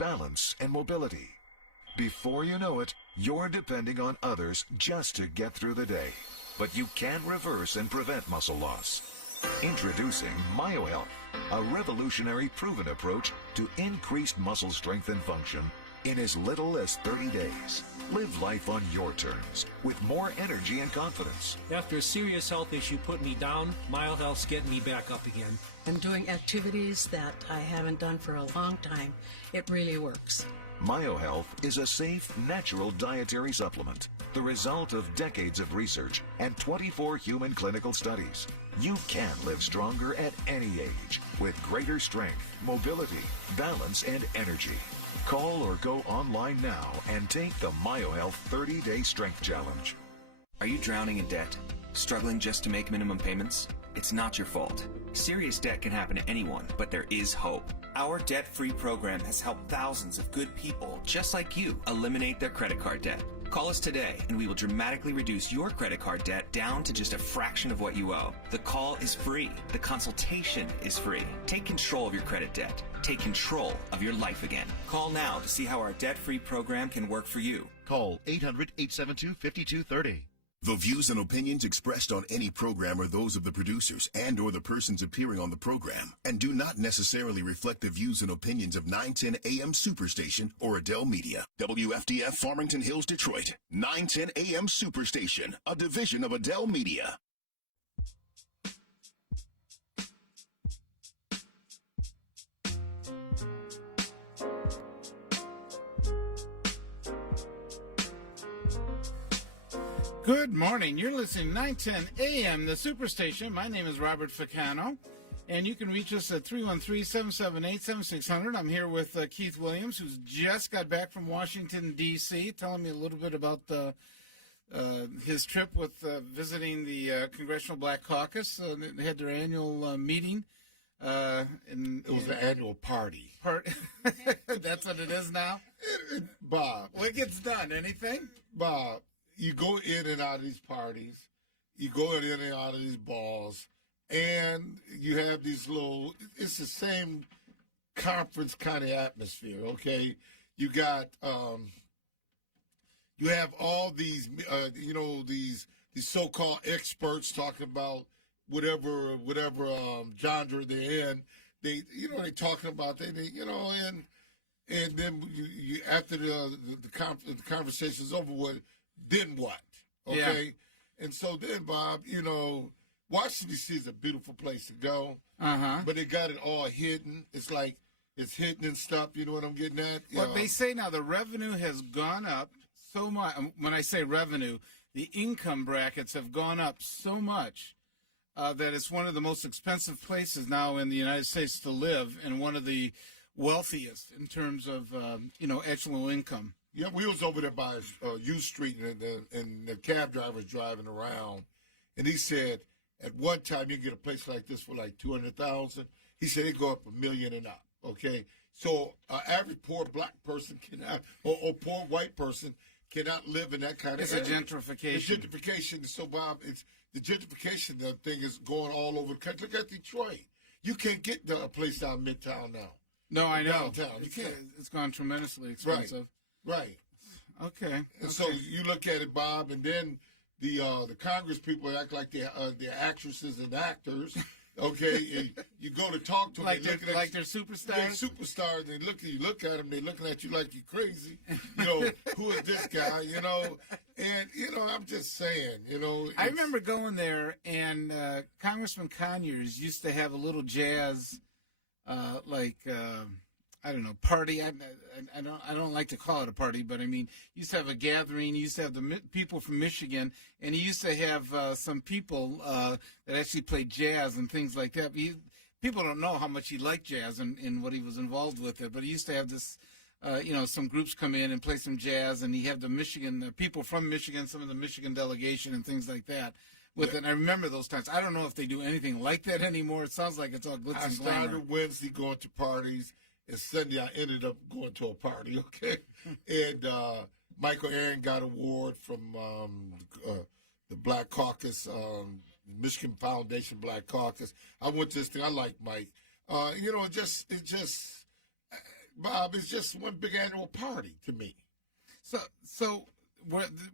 balance, and mobility. Before you know it, you're depending on others just to get through the day. But you can reverse and prevent muscle loss. Introducing MyoHealth, a revolutionary proven approach to increased muscle strength and function in as little as 30 days. Live life on your terms with more energy and confidence. After a serious health issue put me down, MyoHealth's getting me back up again. And doing activities that I haven't done for a long time, it really works. MyoHealth is a safe, natural dietary supplement, the result of decades of research and 24 human clinical studies. You can live stronger at any age with greater strength, mobility, balance, and energy. Call or go online now and take the MyoHealth 30-Day Strength Challenge. Are you drowning in debt? Struggling just to make minimum payments? It's not your fault. Serious debt can happen to anyone, but there is hope. Our debt-free program has helped thousands of good people, just like you, eliminate their credit card debt. Call us today, and we will dramatically reduce your credit card debt down to just a fraction of what you owe. The call is free. The consultation is free. Take control of your credit debt. Take control of your life again. Call now to see how our debt-free program can work for you. Call 800-872-5230. The views and opinions expressed on any program are those of the producers and or the persons appearing on the program and do not necessarily reflect the views and opinions of 910 AM Superstation or Adele Media. WFDF Farmington Hills, Detroit. 910 AM Superstation, a division of Adele Media. Good morning. You're listening to 910 AM, the Superstation. My name is Robert Ficano, and you can reach us at 313-778-7600. I'm here with Keith Williams, who's just got back from Washington, D.C., telling me a little bit about his trip with visiting the Congressional Black Caucus. They had their annual meeting. It was the annual party. That's what it is now? Bob. What gets done? Anything? Bob. You go in and out of these parties, you go in and out of these balls, and you have these little, it's the same conference kind of atmosphere, okay? You got, you have all these, these so-called experts talking about whatever genre they're in. They talking about, and then you after the conversation's over with, then what? Okay? Yeah. And so then, Bob, Washington, D.C. is a beautiful place to go. But they got it all hidden. It's like it's hidden and stuff. You know what I'm getting at? Well, they say now the revenue has gone up so much. When I say revenue, the income brackets have gone up so much that it's one of the most expensive places now in the United States to live and one of the wealthiest in terms of, actual income. Yeah, we was over there by U Street, and the cab driver was driving around, and he said at one time you get a place like this for like $200,000. He said it go up $1 million and up. Okay, so average poor black person cannot, or poor white person cannot live in that kind of. It's area. A gentrification. It's gentrification. So Bob, it's the gentrification thing is going all over the country. Look at Detroit. You can't get a place down Midtown now. No, I know. Downtown, you can't. It's gone tremendously expensive. Right. Okay. And so you look at it, Bob, and then the Congress people act like they're actresses and actors. Okay, you go to talk to them, like they're superstars. They're superstars. They look at them. They're looking at you like you're crazy. Who is this guy? And I'm just saying. I remember going there, and Congressman Conyers used to have a little jazz, party. I don't like to call it a party, but I mean, he used to have a gathering. He used to have the people from Michigan, and he used to have some people that actually played jazz and things like that. People don't know how much he liked jazz and what he was involved with it, but he used to have this, some groups come in and play some jazz, and he had the people from Michigan, some of the Michigan delegation and things like that. With it, I remember those times. I don't know if they do anything like that anymore. It sounds like it's all glitz and glamour. I started Wednesday going to parties. And Sunday, I ended up going to a party, okay? And Michael Aaron got an award from the Black Caucus, Michigan Foundation Black Caucus. I went to this thing. I like Mike. Bob, is just one big annual party to me. So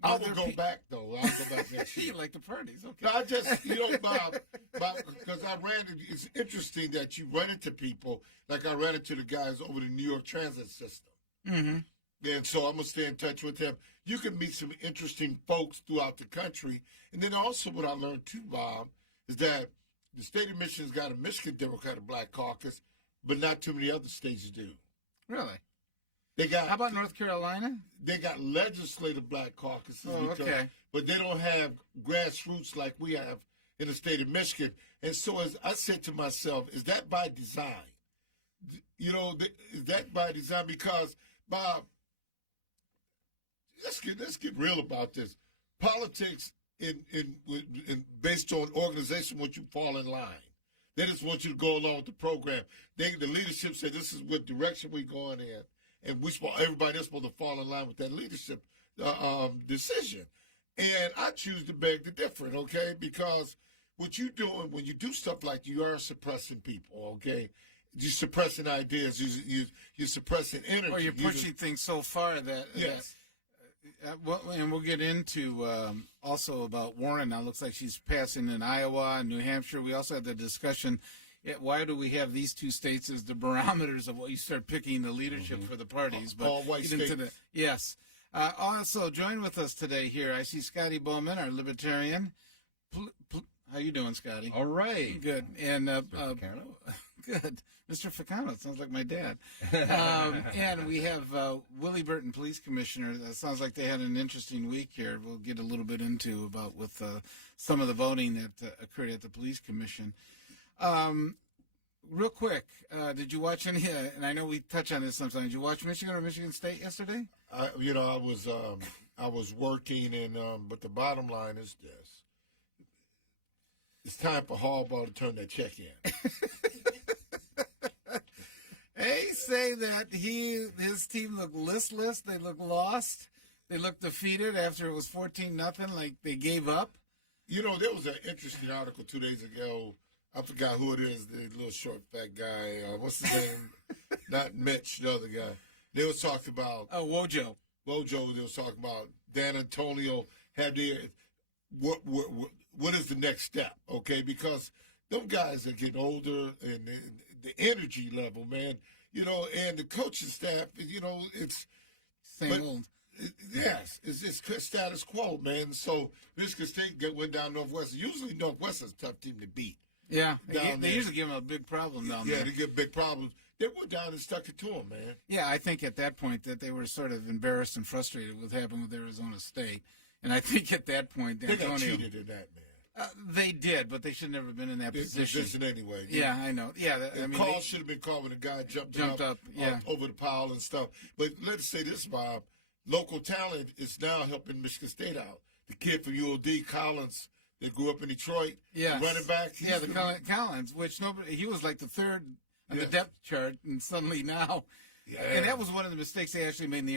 I will go back, though. I'll go back next year. You like the parties, okay? No, I just, Bob, because it's interesting that you run into people, like I ran into the guys over the New York Transit System. Mm-hmm. And so I'm going to stay in touch with them. You can meet some interesting folks throughout the country. And then also what I learned, too, Bob, is that the state of Michigan's got a Michigan Democratic Black Caucus, but not too many other states do. Really? How about North Carolina? They got legislative black caucuses, okay. But they don't have grassroots like we have in the state of Michigan. And so as I said to myself, is that by design? Is that by design? Because, Bob, let's get real about this. Politics in based on organization, once you fall in line. They just want you to go along with the program. The leadership said this is what direction we're going in. And everybody else supposed to fall in line with that leadership decision. And I choose to beg the different, okay? Because what you're doing when you do stuff like you are suppressing people, okay? You're suppressing ideas. You're suppressing energy. Or you're pushing things so far that... Yes. And we'll get into also about Warren. Now, it looks like she's passing in Iowa and New Hampshire. We also had the discussion... Why do we have these two states as the barometers of what you start picking the leadership for the parties? But all white states. Yes. Also, join with us today here. I see Scotty Boman, our libertarian. How you doing, Scotty? All right. Good. And Ficano? good. Mr. Ficano. Sounds like my dad. And we have Willie Burton, police commissioner. That sounds like they had an interesting week here. We'll get a little bit into about with some of the voting that occurred at the police commission. Real quick, did you watch any? And I know we touch on this sometimes. Did you watch Michigan or Michigan State yesterday? I was working, but the bottom line is this: it's time for Harbaugh to turn that check in. They say that his team looked listless. They looked lost. They looked defeated after it was 14-0, like they gave up. There was an interesting article 2 days ago. I forgot who it is, the little short, fat guy. What's his name? Not Mitch, the other guy. They was talking about... Oh, Wojo. They was talking about Dan Antonio had their... What is the next step, okay? Because them guys are getting older, and the energy level, man, and the coaching staff, it's... Same old. Yes, it's status quo, man. So Michigan State went down Northwestern. Usually Northwestern's a tough team to beat. Yeah, they usually give them a big problem down there. Yeah, they get big problems. They went down and stuck it to them, man. Yeah, I think at that point that they were sort of embarrassed and frustrated with what happened with Arizona State. And I think at that point, they got cheated in that, man. They did, but they should never have been in that position. Anyway. Yeah, I know. Yeah, call should have been called when the guy jumped up over the pile and stuff. But let's say this, Bob. Local talent is now helping Michigan State out. The kid from UOD, Collins, that grew up in Detroit, running back. Collins, which he was like the third on the depth chart, and suddenly now. Yeah. And that was one of the mistakes they actually made in the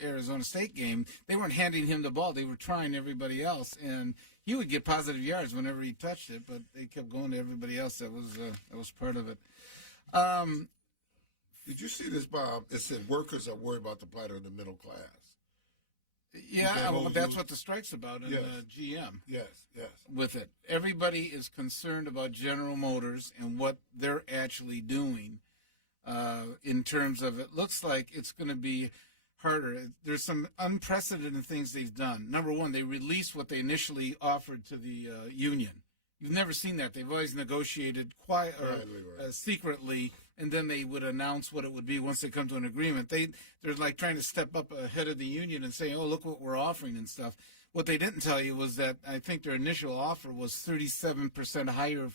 Arizona State game. They weren't handing him the ball; they were trying everybody else, and he would get positive yards whenever he touched it. But they kept going to everybody else. That was part of it. Did you see this, Bob? It said workers are worried about the plight of the middle class. Yeah, well, that's what the strike's about in GM. Yes. With it. Everybody is concerned about General Motors and what they're actually doing in terms of it looks like it's going to be harder. There's some unprecedented things they've done. Number one, they released what they initially offered to the union. You've never seen that. They've always negotiated secretly, and then they would announce what it would be once they come to an agreement. They're like trying to step up ahead of the union and say, oh, look what we're offering and stuff. What they didn't tell you was that I think their initial offer was 37% higher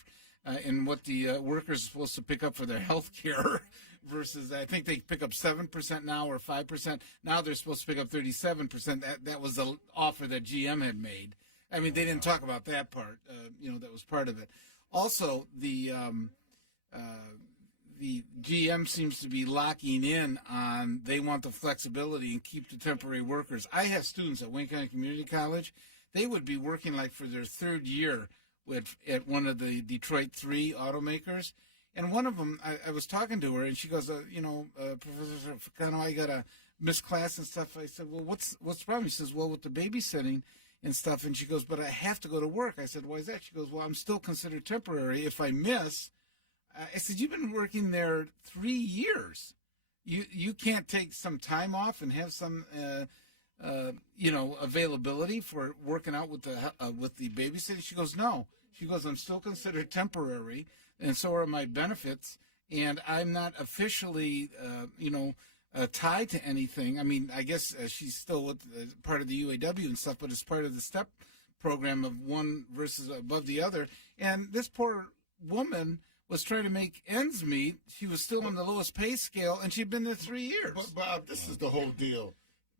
in what the workers are supposed to pick up for their health care versus I think they pick up 7% now or 5%. Now they're supposed to pick up 37%. That was the offer that GM had made. I mean, they didn't talk about that part. That was part of it. Also, the GM seems to be locking in on they want the flexibility and keep the temporary workers. I have students at Wayne County Community College. They would be working like for their third year at one of the Detroit 3 automakers, And one of them, I was talking to her, and she goes, Professor Ficano, I got to miss class and stuff. I said, well, what's the problem? She says, well, with the babysitting and stuff. And she goes, but I have to go to work. I said, why is that? She goes, well, I'm still considered temporary. If I miss, I said, you've been working there 3 years. You can't take some time off and have some, availability for working out with the babysitter. She goes, no. She goes, I'm still considered temporary, and so are my benefits, and I'm not officially, tied to anything. I mean, I guess she's still with part of the UAW and stuff, but it's part of the STEP program of one versus above the other. And this poor woman was trying to make ends meet. She was still on the lowest pay scale, and she'd been there 3 years. But Bob, this is the whole deal.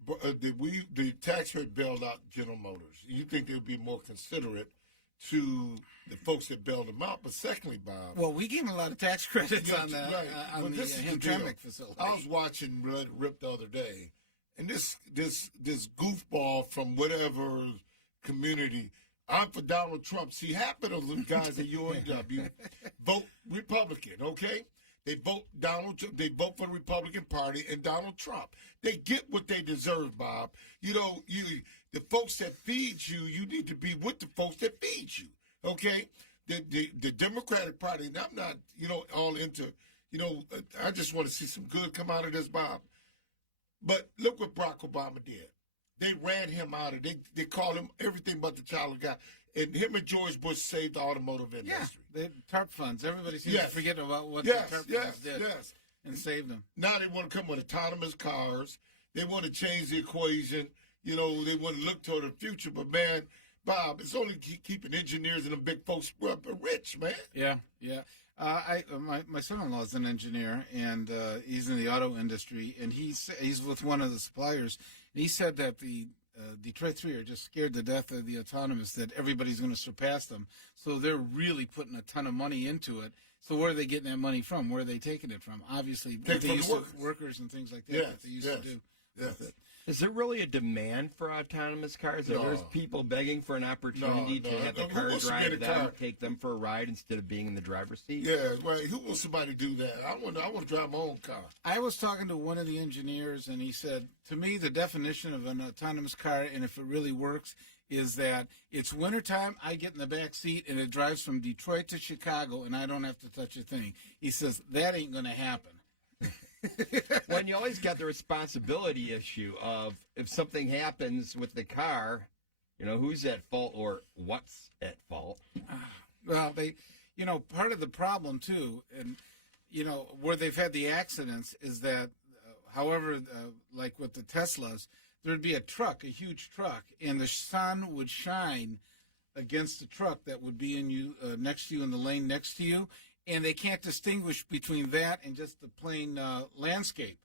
The tax rate bailed out General Motors. You think they would be more considerate to the folks that bailed them out? But secondly, Bob, well, we gave them a lot of tax credits on the Hamtramck facility. I was watching Let It Rip the other day, and this goofball from whatever community. I'm for Donald Trump. See, half of those little guys at UAW vote Republican, okay? They vote They vote for the Republican Party and Donald Trump. They get what they deserve, Bob. The folks that feed you, you need to be with the folks that feed you, okay? The Democratic Party, and I'm not, all into, I just want to see some good come out of this, Bob. But look what Barack Obama did. They ran him out of it. They called him everything but the child of God. And him and George Bush saved the automotive industry. Yeah, the TARP funds. Everybody seems to forget about what the TARP funds did and saved them. Now they want to come with autonomous cars. They want to change the equation. They want to look toward the future. But, man, Bob, it's only keeping engineers and the big folks rich, man. Yeah. My son-in-law is an engineer, and he's in the auto industry, and he's with one of the suppliers. And he said that the Detroit 3 are just scared to death of the autonomous, that everybody's going to surpass them. So they're really putting a ton of money into it. So where are they getting that money from? Where are they taking it from? Obviously, they use workers and things like that that they used to do. Yes. Is there really a demand for autonomous cars? No. There's people begging for an opportunity to have the car drive them, take them for a ride instead of being in the driver's seat? Yeah, right. Who wants somebody to do that? I want to drive my own car. I was talking to one of the engineers, and he said, to me, the definition of an autonomous car, and if it really works, is that it's wintertime, I get in the back seat, and it drives from Detroit to Chicago, and I don't have to touch a thing. He says, that ain't going to happen. When you always got the responsibility issue of if something happens with the car, who's at fault or what's at fault? Well, part of the problem too, and where they've had the accidents is that, however, like with the Teslas, there'd be a huge truck, and the sun would shine against the truck that would be next to you in the lane next to you. And they can't distinguish between that and just the plain landscape.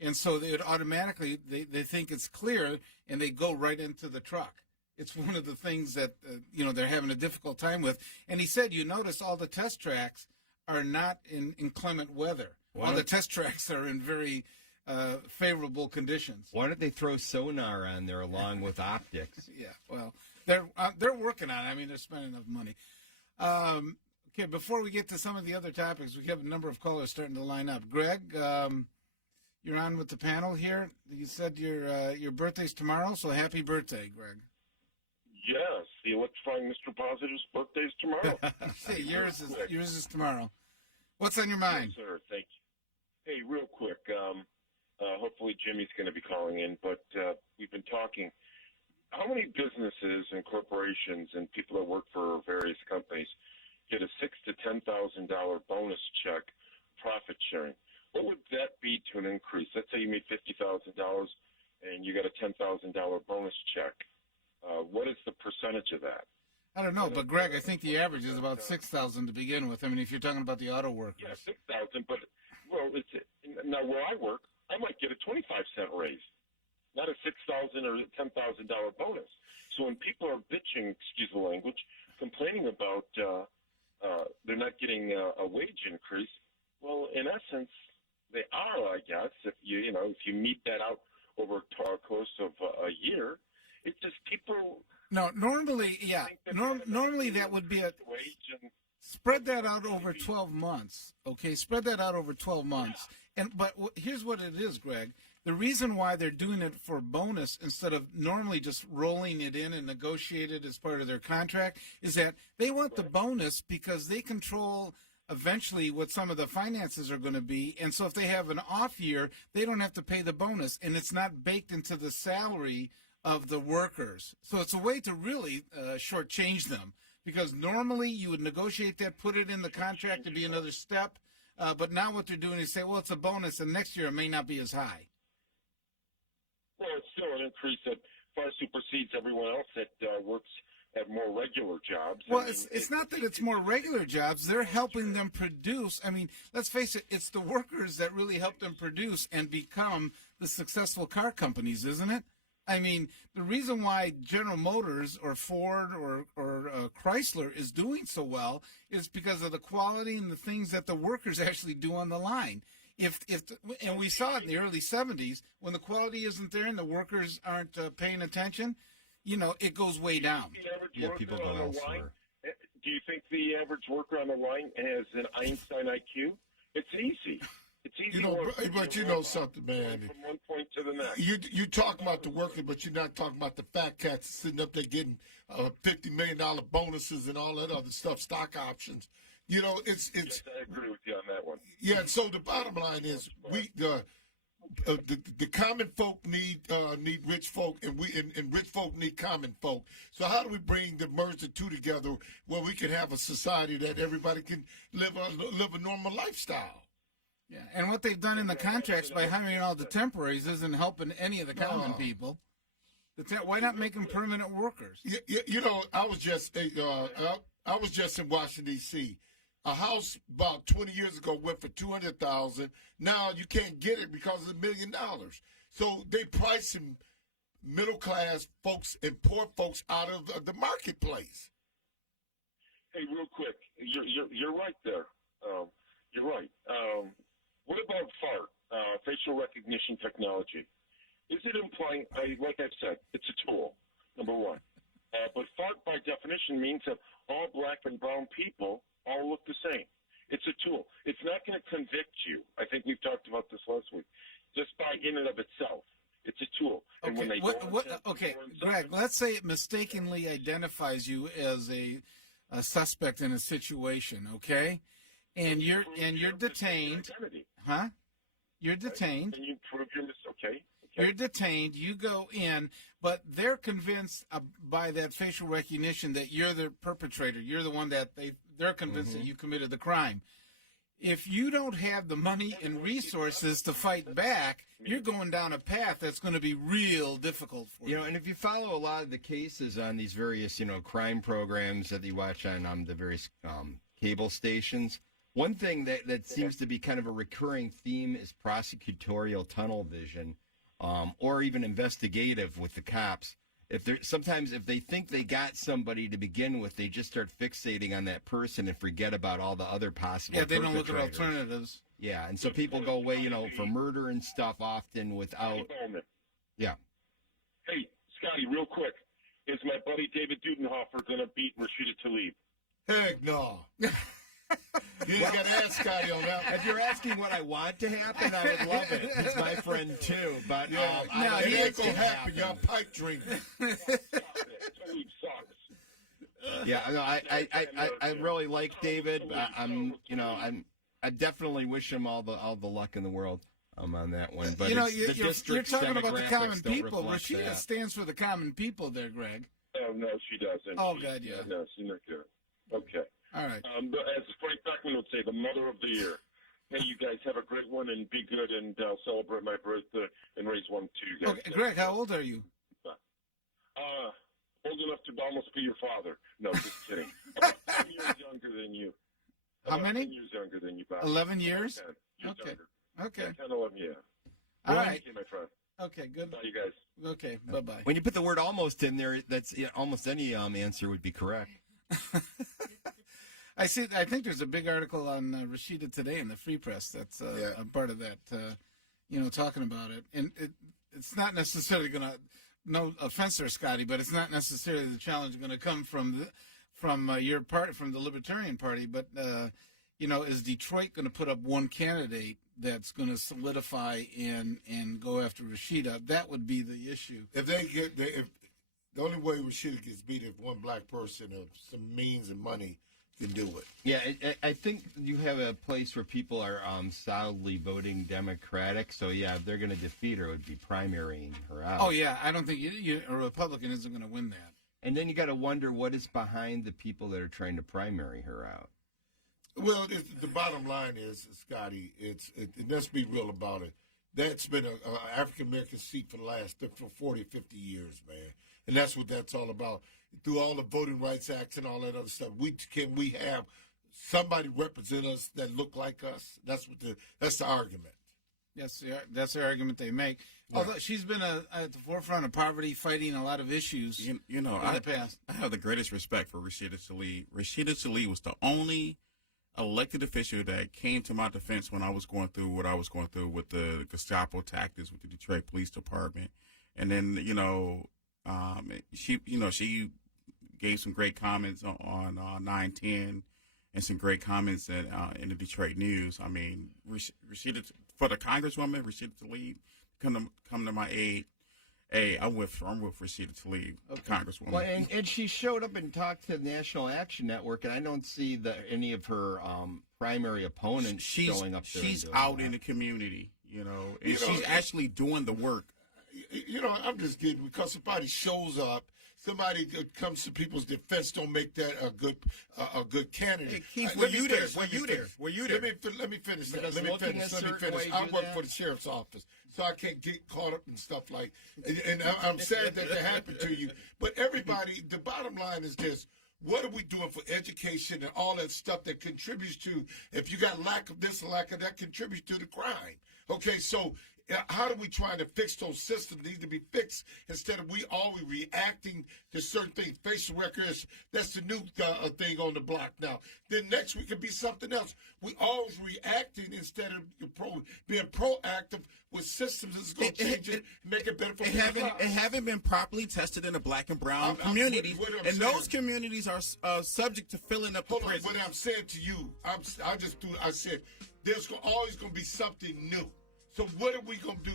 And so it automatically, they think it's clear, and they go right into the truck. It's one of the things that, they're having a difficult time with. And he said, you notice all the test tracks are not in inclement weather. All the test tracks are in very favorable conditions. Why don't they throw sonar on there along with optics? Yeah, well, they're working on it. I mean, they're spending enough money. Okay, before we get to some of the other topics, we have a number of callers starting to line up. Greg, you're on with the panel here. You said your birthday's tomorrow, so happy birthday, Greg. Yes, the electrifying Mr. Positive's birthday's tomorrow. Hey, yours is tomorrow. What's on your mind? Yes, sir. Thank you. Hey, real quick. Hopefully Jimmy's going to be calling in, but we've been talking. How many businesses and corporations and people that work for various companies get a $6,000 to $10,000 bonus check, profit sharing? What would that be to an increase? Let's say you made $50,000 and you got a $10,000 bonus check. What is the percentage of that? I don't know, but Greg, I think the average is about 6,000 to begin with. I mean, if you're talking about the auto workers. Yeah, 6,000, but now where I work, I might get a 25-cent raise, not a $6,000 or $10,000 bonus. So when people are bitching, excuse the language, complaining about they're not getting a wage increase, well, in essence, they are, I guess, if you meet that out over a course of a year. It's just people. No, normally, yeah. Normally that would be a. Wage and Spread that out over 12 months, okay? Spread that out over 12 months. But here's what it is, Greg. The reason why they're doing it for bonus instead of normally just rolling it in and negotiate it as part of their contract is that they want the bonus because they control eventually what some of the finances are going to be. And so if they have an off year, they don't have to pay the bonus, and it's not baked into the salary of the workers. So it's a way to really shortchange them, because normally you would negotiate that, put it in the contract to be another step. But now what they're doing is say, well, it's a bonus, and next year it may not be as high. Well, it's still an increase that far supersedes everyone else that works at more regular jobs. Well, it's not that it's more regular jobs. They're helping them produce. I mean, let's face it, it's the workers that really help them produce and become the successful car companies, isn't it? I mean, the reason why General Motors or Ford or Chrysler is doing so well is because of the quality and the things that the workers actually do on the line. And we saw it in the early 70s, when the quality isn't there and the workers aren't paying attention, it goes way down. Yeah, people go elsewhere. Do you think the average worker on the line has an Einstein IQ? It's easy. It's easy. But you know something, man. From one point to the next. You talk about the worker, but you're not talking about the fat cats sitting up there getting $50 million bonuses and all that other stuff, stock options. It's. Yes, I agree with you on that one. Yeah, and so the bottom line is the common folk need rich folk, and rich folk need common folk. So how do we merge the two together where we can have a society that everybody can live a normal lifestyle? Yeah, and what they've done in the contracts by hiring all the temporaries isn't helping any of the common people. Why not make them permanent workers? I was just in Washington D.C. A house about 20 years ago went for $200,000. Now you can't get it because of $1 million. So they pricing middle class folks and poor folks out of the marketplace. Hey, real quick, you're right there. You're right. What about FART, facial recognition technology? Is it implying, like I've said, it's a tool, number one. But FART, by definition, means that all black and brown people all look the same. It's a tool. It's not going to convict you. I think we've talked about this last week. Just by in and of itself, it's a tool. And when they Greg, let's say it mistakenly identifies you as a suspect in a situation, okay? And you're detained. Huh? You're detained. And you prove you're okay. You're detained. You go in, but they're convinced by that facial recognition that you're the perpetrator. You're the one that they're convinced that you committed the crime. If you don't have the money and resources to fight back, you're going down a path that's going to be real difficult for you. And if you follow a lot of the cases on these various, crime programs that you watch on the various cable stations, one thing that seems to be kind of a recurring theme is prosecutorial tunnel vision, or even investigative with the cops. Sometimes if they think they got somebody to begin with, they just start fixating on that person and forget about all the other possible they don't look at alternatives. Yeah, and so people go away, for murder and stuff often without. Yeah. Hey, Scotty, real quick, is my buddy David Dudenhofer going to beat Rashida Tlalib? Heck no. You ain't got to ask Scotty on that. If you're asking what I want to happen, I would love it. It's my friend too, but it ain't gonna happen. Y'all pipe drinking. Tlalib sucks. Yeah, no, I really like David. I definitely wish him all the luck in the world. On that one, but you're talking about the common people. Rashida stands for the common people, there, Greg. Oh no, she doesn't. Oh God, yeah. No, she's not good. Okay. All right. As Frank Beckman would say, the mother of the year. Hey, you guys have a great one and be good, and I'll celebrate my birthday and raise one to you guys. Okay, Greg, how old are you? Old enough to almost be your father. No, just kidding. About 10 years younger than you. How many? 10 years younger than you, Bob. 11 years? 10 years Okay. Younger. Okay. 10, 11, yeah. All right. Okay, my friend. Okay, good. Bye, you guys. Okay, bye-bye. When you put the word almost in there, that's almost any answer would be correct. I think there's a big article on Rashida today in the Free Press that's a part of that, talking about it. And it's not necessarily going to, no offense there, Scotty, but it's not necessarily the challenge going to come from from your party, from the Libertarian Party, but is Detroit going to put up one candidate that's going to solidify and go after Rashida? That would be the issue. If the only way Rashida gets beat is one black person of some means and money can do it. Yeah, I think you have a place where people are solidly voting Democratic. So, yeah, if they're going to defeat her, it would be primarying her out. Oh, yeah. I don't think a Republican isn't going to win that. And then you got to wonder what is behind the people that are trying to primary her out. Well, the bottom line is, Scotty, let's be real about it. That's been an African-American seat for the last 40, 50 years, man. And that's what that's all about. Through all the Voting Rights Acts and all that other stuff, can we have somebody represent us that look like us? That's the argument. Yes, that's the argument they make. Although she's been at the forefront of poverty, fighting a lot of issues in the past. I have the greatest respect for Rashida Tlalib. Rashida Tlalib was the only elected official that came to my defense when I was going through what I was going through with the Gestapo tactics with the Detroit Police Department. And then, she gave some great comments on 910 and some great comments in the Detroit News. I mean, Rashida, for the Congresswoman, Rashida Tlalib, come to my aid. Hey, I'm with Rashida Tlalib, Congresswoman. Well, and she showed up and talked to the National Action Network, and I don't see any of her primary opponents showing up there. She's out in the community, and she's actually doing the work. I'm just kidding, because somebody shows up, somebody comes to people's defense, don't make that a good candidate. Hey, Keith, were you there? Were you there? Let me finish. I work for the sheriff's office, so I can't get caught up in stuff like. And I'm sad that happened to you. But everybody, the bottom line is this: what are we doing for education and all that stuff that contributes to? If you got lack of this and lack of that, contributes to the crime. Okay, so. How do we try to fix those systems? Need to be fixed instead of we always reacting to certain things. Facial recognition, that's the new thing on the block now. Then next week could be something else. We always reacting instead of being proactive with systems that's going to change it, make it better for people. It haven't been properly tested in the black and brown communities, and those communities are subject to filling up the prisons. What I'm saying to you, I said there's always going to be something new. So what are we going to do?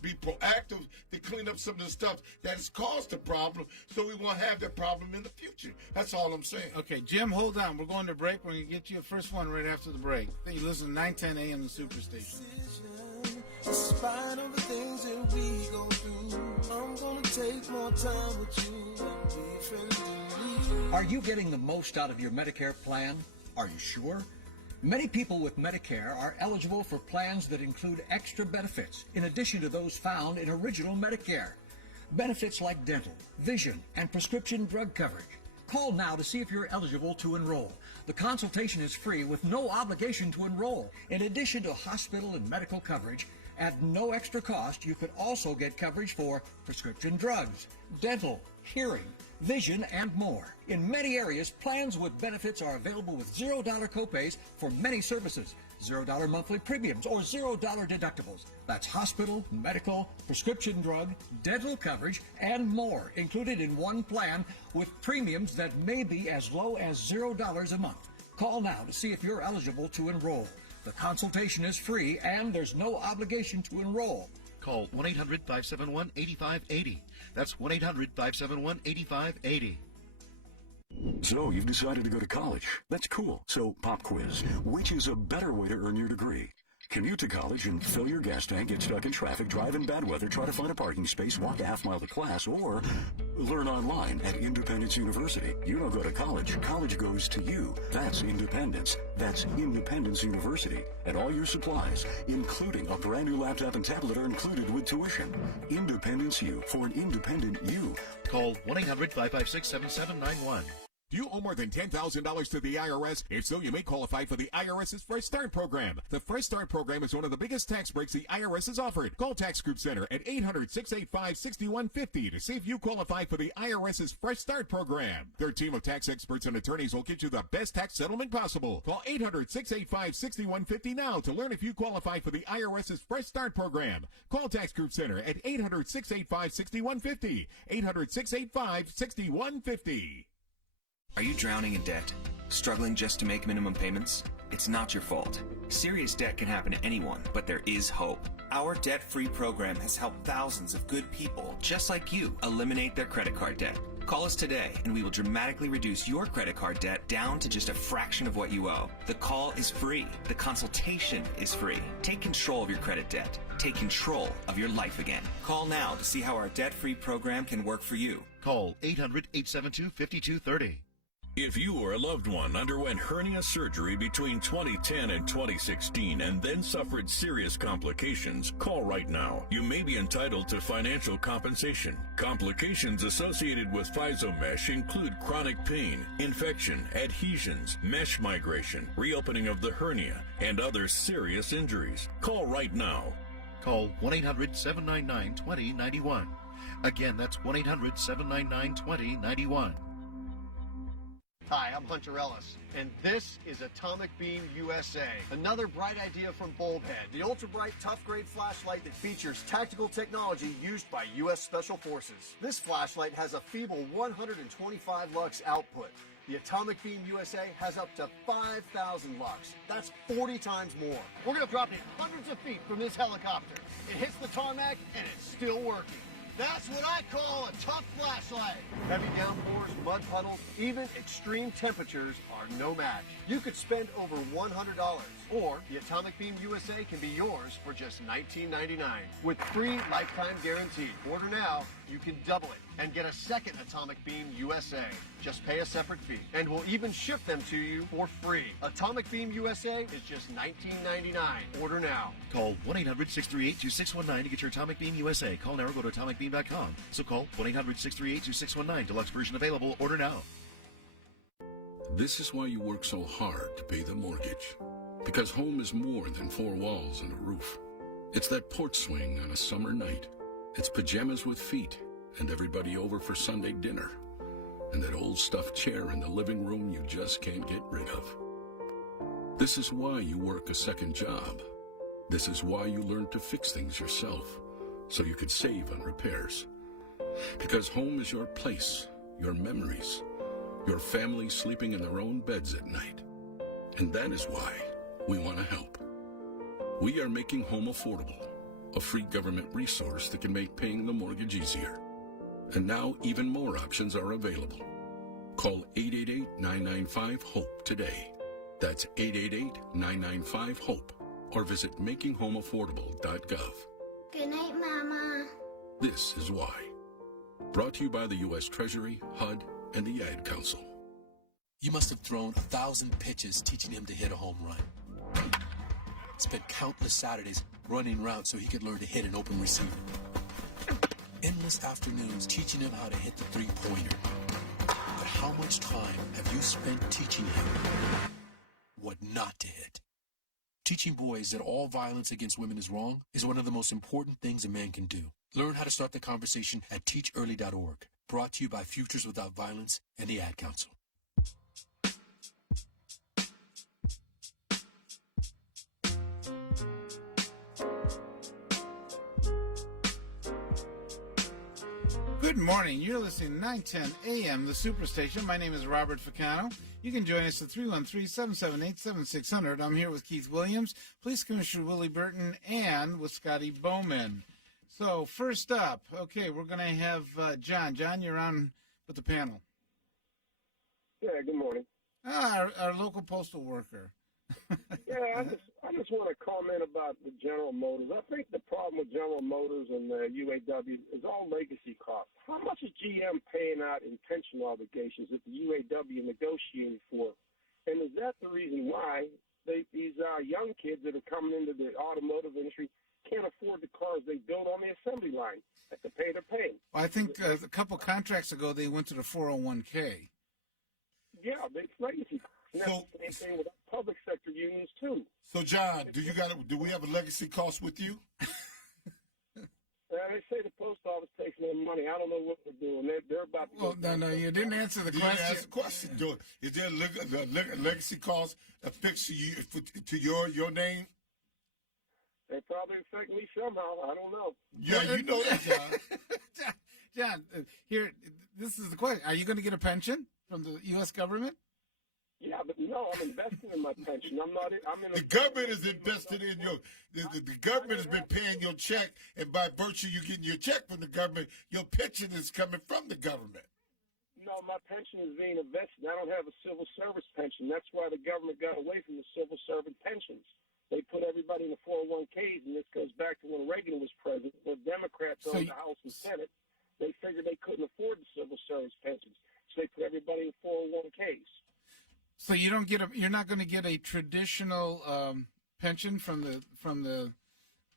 Be proactive to clean up some of the stuff that has caused the problem, so we won't have that problem in the future. That's all I'm saying. Okay, Jim, hold on. We're going to break. We're going to get you a first one right after the break. You listen to 910 AM Superstation. In spite of the things that we go through, I'm going to take more time with you and be friendly. Are you getting the most out of your Medicare plan? Are you sure? Many people with Medicare are eligible for plans that include extra benefits in addition to those found in original Medicare. Benefits like dental, vision, and prescription drug coverage. Call now to see if you're eligible to enroll. The consultation is free with no obligation to enroll. In addition to hospital and medical coverage, at no extra cost, you could also get coverage for prescription drugs, dental, hearing, vision, and more. In many areas, plans with benefits are available with $0 copays for many services, $0 monthly premiums, or $0 deductibles. That's hospital, medical, prescription drug, dental coverage, and more included in one plan with premiums that may be as low as $0 a month. Call now to see if you're eligible to enroll. The consultation is free and there's no obligation to enroll. Call 1-800-571-8580. That's 1-800-571-8580. So you've decided to go to college. That's cool. So pop quiz. Which is a better way to earn your degree? Commute to college and fill your gas tank, get stuck in traffic, drive in bad weather, try to find a parking space, walk a half mile to class, or learn online at Independence University. You don't go to college. College goes to you. That's independence. That's Independence University. And all your supplies, including a brand new laptop and tablet, are included with tuition. Independence U for an independent you. Call 1-800-556-7791. Do you owe more than $10,000 to the IRS? If so, you may qualify for the IRS's Fresh Start program. The Fresh Start program is one of the biggest tax breaks the IRS has offered. Call Tax Group Center at 800-685-6150 to see if you qualify for the IRS's Fresh Start program. Their team of tax experts and attorneys will get you the best tax settlement possible. Call 800-685-6150 now to learn if you qualify for the IRS's Fresh Start program. Call Tax Group Center at 800-685-6150. 800-685-6150. Are you drowning in debt? Struggling just to make minimum payments? It's not your fault. Serious debt can happen to anyone, but there is hope. Our debt-free program has helped thousands of good people, just like you, eliminate their credit card debt. Call us today, and we will dramatically reduce your credit card debt down to just a fraction of what you owe. The call is free. The consultation is free. Take control of your credit debt. Take control of your life again. Call now to see how our debt-free program can work for you. Call 800-872-5230. If you or a loved one underwent hernia surgery between 2010 and 2016 and then suffered serious complications, call right now. You may be entitled to financial compensation. Complications associated with physomesh include chronic pain, infection, adhesions, mesh migration, reopening of the hernia, and other serious injuries. Call right now. Call 1-800-799-2091. Again, that's 1-800-799-2091. Hi, I'm Hunter Ellis, and this is Atomic Beam USA, another bright idea from Bulbhead, the ultra-bright tough-grade flashlight that features tactical technology used by U.S. Special Forces. This flashlight has a feeble 125 lux output. The Atomic Beam USA has up to 5,000 lux. That's 40 times more. We're going to drop it hundreds of feet from this helicopter. It hits the tarmac, and it's still working. That's what I call a tough flashlight. Heavy downpours, mud puddles, even extreme temperatures are no match. You could spend over $100, or the Atomic Beam USA can be yours for just $19.99 with free lifetime guarantee. Order now, you can double it and get a second Atomic Beam USA. Just pay a separate fee, and we'll even ship them to you for free. Atomic Beam USA is just $19.99. Order now. Call 1-800-638-2619 to get your Atomic Beam USA. Call now or go to atomicbeam.com. So call 1-800-638-2619. Deluxe version available. Order now. This is why you work so hard to pay the mortgage. Because home is more than four walls and a roof. It's that porch swing on a summer night. It's pajamas with feet and everybody over for Sunday dinner. And that old stuffed chair in the living room you just can't get rid of. This is why you work a second job. This is why you learn to fix things yourself, so you could save on repairs. Because home is your place, your memories, your family sleeping in their own beds at night. And that is why we want to help. We are making home affordable, a free government resource that can make paying the mortgage easier. And now even more options are available. Call 888-995-HOPE today. That's 888-995-HOPE. Or visit makinghomeaffordable.gov. Good night, Mama. This is why. Brought to you by the U.S. Treasury, HUD, and the Ad Council. You must have thrown 1,000 pitches teaching him to hit a home run. Spent countless Saturdays running routes so he could learn to hit an open receiver. Endless afternoons teaching him how to hit the three-pointer. But how much time have you spent teaching him what not to hit? Teaching boys that all violence against women is wrong is one of the most important things a man can do. Learn how to start the conversation at teachearly.org. Brought to you by Futures Without Violence and the Ad Council. Good morning. You're listening to 910 AM, the Superstation. My name is Robert Ficano. You can join us at 313-778-7600. I'm here with Keith Williams, Police Commissioner Willie Burton, and with Scotty Boman. So first up, okay, we're going to have John. John, you're on with the panel. Yeah, good morning. Our local postal worker. Yeah, I just want to comment about the General Motors. I think the problem with General Motors and the UAW is all legacy costs. How much is GM paying out in pension obligations that the UAW negotiated for? And is that the reason why these young kids that are coming into the automotive industry can't afford the cars they build on the assembly line? At the pay they're paying. Well, I think a couple contracts ago they went to the 401k. Yeah, it's legacy costs. So, same thing with public sector unions too. So, John, do we have a legacy cost with you? They say the post office takes their money. I don't know what they're doing. They're about to. Well, no, you didn't answer the question. Answer the question. Is there a legacy cost affixed to your name? They probably affect me somehow. I don't know. Yeah, you know that, John. John, here, this is the question. Are you going to get a pension? from the U.S. government? Yeah, but no, I'm investing in my pension. I'm in the government is invested in your. The government has been paying your check, and by virtue you getting your check from the government, your pension is coming from the government. No, my pension is being invested. I don't have a civil service pension. That's why the government got away from the civil servant pensions. They put everybody in the 401ks, and this goes back to when Reagan was president. The Democrats owned the House and Senate. They figured they couldn't afford the civil service pensions, so they put everybody in 401ks. So you don't get you're not going to get a traditional pension from the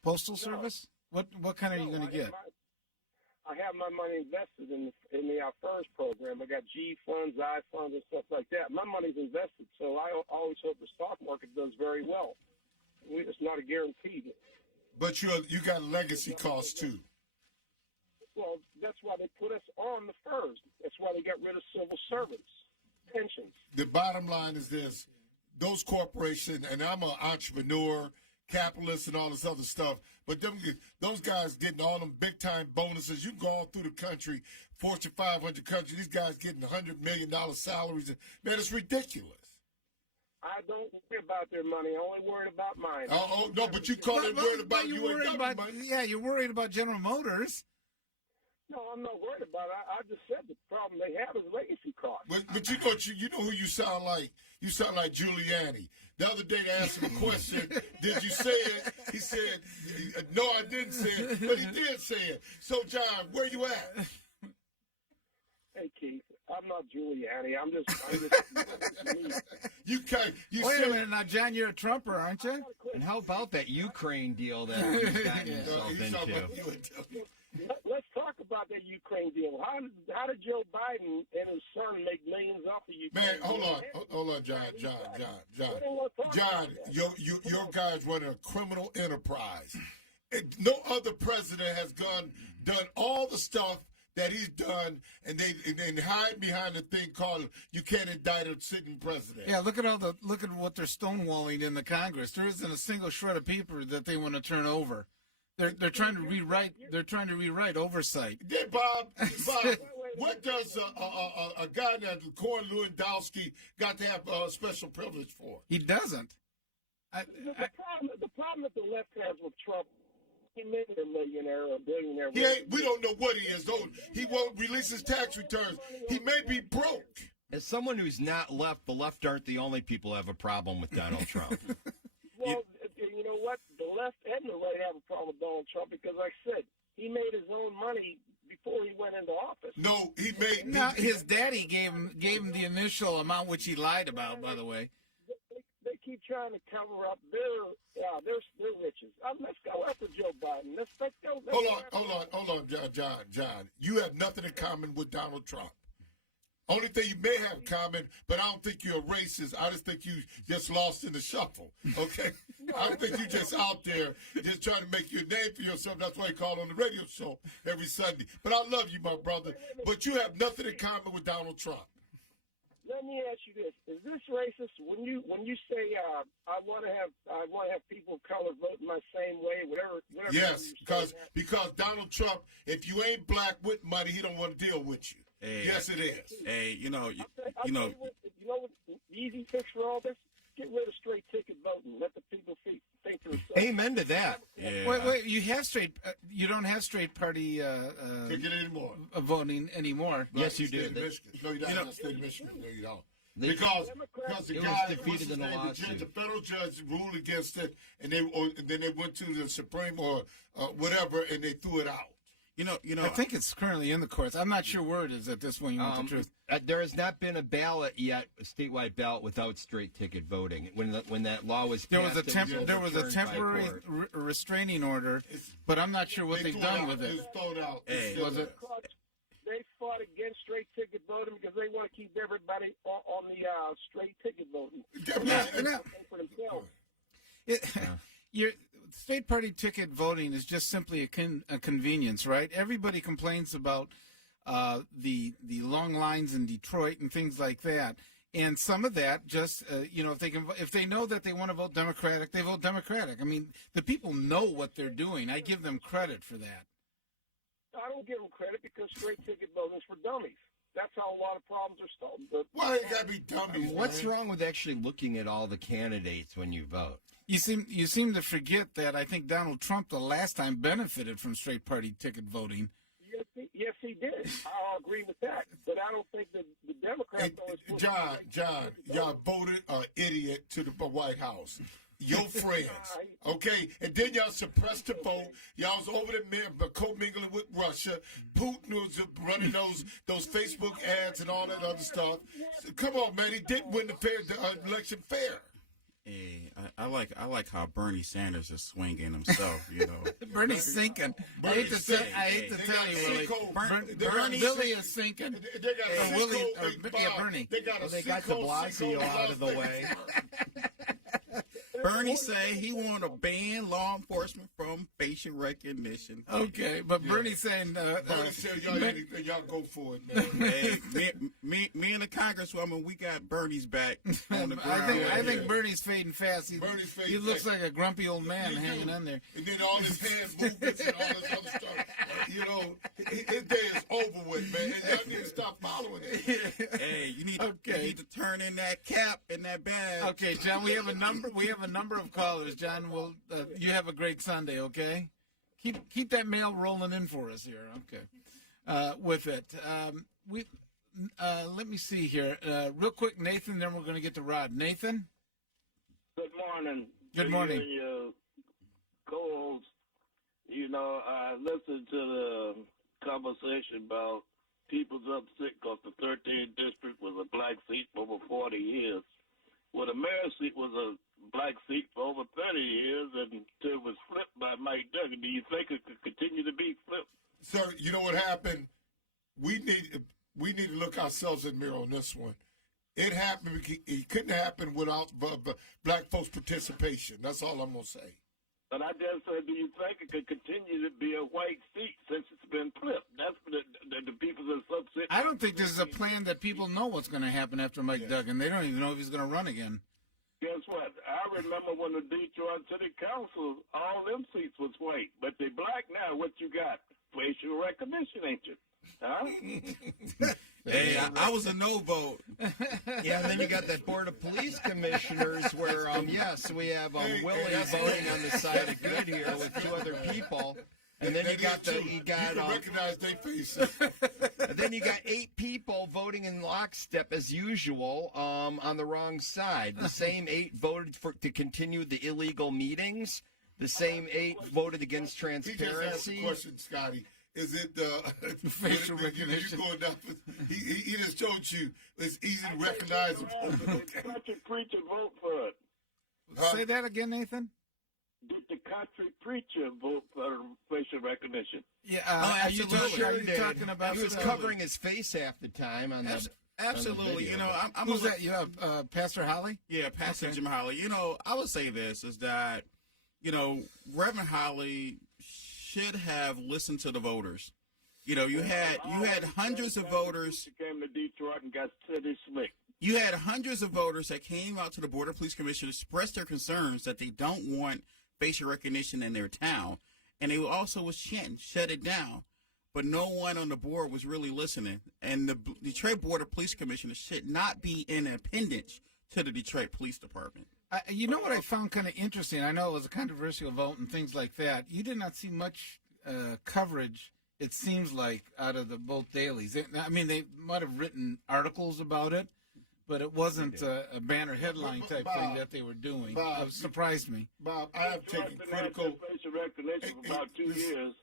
Postal Service? What kind are you going to get? I have my money invested in the FERS program. I got G funds, I funds, and stuff like that. My money's invested, so I always hope the stock market does very well. It's not a guarantee. But you got legacy costs too. Well, that's why they put us on the FERS. That's why they got rid of civil servants. Pensions. The bottom line is this: those corporations, and I'm an entrepreneur, capitalist, and all this other stuff, but those guys getting all them big time bonuses. You go all through the country, Fortune 500 country, these guys getting $100 million salaries. Man, it's ridiculous. I don't worry about their money. I only worry about mine. Oh no, but you call it worried about you ain't got money. Yeah, you're worried about General Motors. No, I'm not worried about it. I just said the problem they have is legacy costs. But you know who you sound like? You sound like Giuliani. The other day they asked him a question, did you say it? He said, no, I didn't say it, but he did say it. So, John, where you at? Hey, Keith, I'm not Giuliani. I'm just You Wait a minute now, John, you're a Trumper, aren't you? And how about that Ukraine deal that he's gotten himself into? Let's talk about that Ukraine deal. How did Joe Biden and his son make millions off of Ukraine? Man, hold on, John, your guy's running a criminal enterprise. No other president has done all the stuff that he's done, and they hide behind the thing called you can't indict a sitting president. Yeah, look at what they're stonewalling in the Congress. There isn't a single shred of paper that they want to turn over. They're trying to rewrite. They're trying to rewrite oversight. Yeah, Bob, what does a guy named Corn Lewandowski got to have special privilege for? He doesn't. The problem that the left has with Trump, he made a millionaire or a billionaire. We don't know what he is. Though he won't release his tax returns. He may be broke. As someone who's not left, the left aren't the only people who have a problem with Donald Trump. Well, you know what? The left and the right have a problem with Donald Trump because, like I said, he made his own money before he went into office. No, he made. No, his daddy gave him the initial amount, which he lied about, by the way. They keep trying to cover up their riches. Let's go after Joe Biden. Let's go. Hold on, John. You have nothing in common with Donald Trump. Only thing you may have in common, but I don't think you're a racist. I just think you just lost in the shuffle, okay? I don't think you just out there just trying to make your name for yourself. That's why you call on the radio show every Sunday. But I love you, my brother. But you have nothing in common with Donald Trump. Let me ask you this: is this racist? When you say I want to have people of color vote my same way, whatever. Yes, because Donald Trump, if you ain't black with money, he don't want to deal with you. Hey, yes, it is. Hey, you know, what the easy fix for all this? Get rid of straight ticket voting. Let the people think for themselves. Amen to that. Yeah. Wait, you have straight. You don't have straight party ticket anymore. Voting anymore. Yes, you do. No, you don't. Not state of Michigan. No, you don't. Because the guy defeated in a lawsuit. The federal judge ruled against it, and then they went to the Supreme or whatever, and they threw it out. You know. I think it's currently in the courts. I'm not sure where it is at this point. You want the truth? There has not been a ballot yet, a statewide ballot without straight ticket voting. When that law was passed, there was a temporary restraining order, but I'm not sure what they've done with it. Was it? They fought against straight ticket voting because they want to keep everybody on the straight ticket voting. For themselves. State party ticket voting is just simply a convenience, right? Everybody complains about the long lines in Detroit and things like that, and some of that just if they know that they want to vote Democratic, they vote Democratic. I mean, the people know what they're doing. I give them credit for that. I don't give them credit because straight ticket voting is for dummies. That's how a lot of problems are solved. Why it gotta be dummies? What's man? wrong with actually looking at all the candidates when you vote? You seem to forget that I think Donald Trump the last time benefited from straight party ticket voting. Yes, he did. I'll agree with that. But I don't think that the Democrats always John, y'all voted an idiot to the White House. Your friends, okay? And then y'all suppressed the vote. Y'all was over there commingling with Russia. Putin was running those Facebook ads and all that other stuff. So, come on, man. He didn't win the election fair. Hey, I like how Bernie Sanders is swinging himself. You know, Bernie's sinking. I hate to tell you, Willie. Billy is sinking. They got Bernie. They got they got de Blasio out of the way. Bernie say he want to ban law enforcement from facial recognition. Okay, but Bernie's saying Bernie said y'all go for it, man. Hey, me and the Congresswoman, we got Bernie's back on the ground. I think Bernie's fading fast. He looks like a grumpy old man hanging on there. And then all his hand movements and all this other stuff. You know, his day is over with, man. And y'all need to stop following it. Hey, you need to turn in that cap and that badge. Okay, John, we have a number of callers. John, you have a great Sunday, okay? Keep that mail rolling in for us here, okay? With it, let me see here, real quick, Nathan. Then we're going to get to Rod. Nathan. Good morning. Good morning. You and your co-host. You know, I listened to the conversation about people's upset because the 13th district was a black seat for over 40 years. Well, the mayor's seat was a black seat for over 30 years until it was flipped by Mike Duggan. Do you think it could continue to be flipped? Sir, you know what happened? We need to look ourselves in the mirror on this one. It happened. It couldn't happen without black folks' participation. That's all I'm gonna say. But I just said, do you think it could continue to be a white seat since it's been flipped? That's for the people that's upset. I don't think this is a plan that people know what's going to happen after Mike Duggan. They don't even know if he's going to run again. Guess what? I remember when the Detroit City Council, all them seats was white, but they black now. What you got? Facial recognition, ain't you? Huh? Hey, I was a no vote. Yeah, and then you got that Board of Police Commissioners where, yes, we have Willie voting on the side of good here with two other people. And then you can recognize their faces. And then you got 8 people voting in lockstep as usual on the wrong side. The same 8 voted to continue the illegal meetings. The same 8 voted against transparency. He just asked a question, Scotty. Is it facial recognition? He just showed you it's easy to recognize him. Country preacher vote for it. Say that again, Nathan. Did the country preacher vote for facial recognition? Yeah, are you talking about? He was covering his face half the time on the. Absolutely. You know, I'm who's that? You have Pastor Holly? Yeah, Pastor Jim Holly. You know, I would say this is that, you know, Reverend Holly should have listened to the voters. You know, you had hundreds of voters. Came to Detroit and got city slick. You had hundreds of voters that came out to the Board of Police Commission to express their concerns that they don't want facial recognition in their town, and they also was chanting, shut it down. But no one on the board was really listening, and the Detroit Board of Police Commissioners should not be an appendage to the Detroit Police Department. You know what I found kind of interesting? I know it was a controversial vote and things like that. You did not see much coverage, it seems like, out of both dailies. I mean, they might have written articles about it, but it wasn't a banner headline type thing that they were doing. It surprised me. Bob, I have taken critical facial recognition for about 2 years,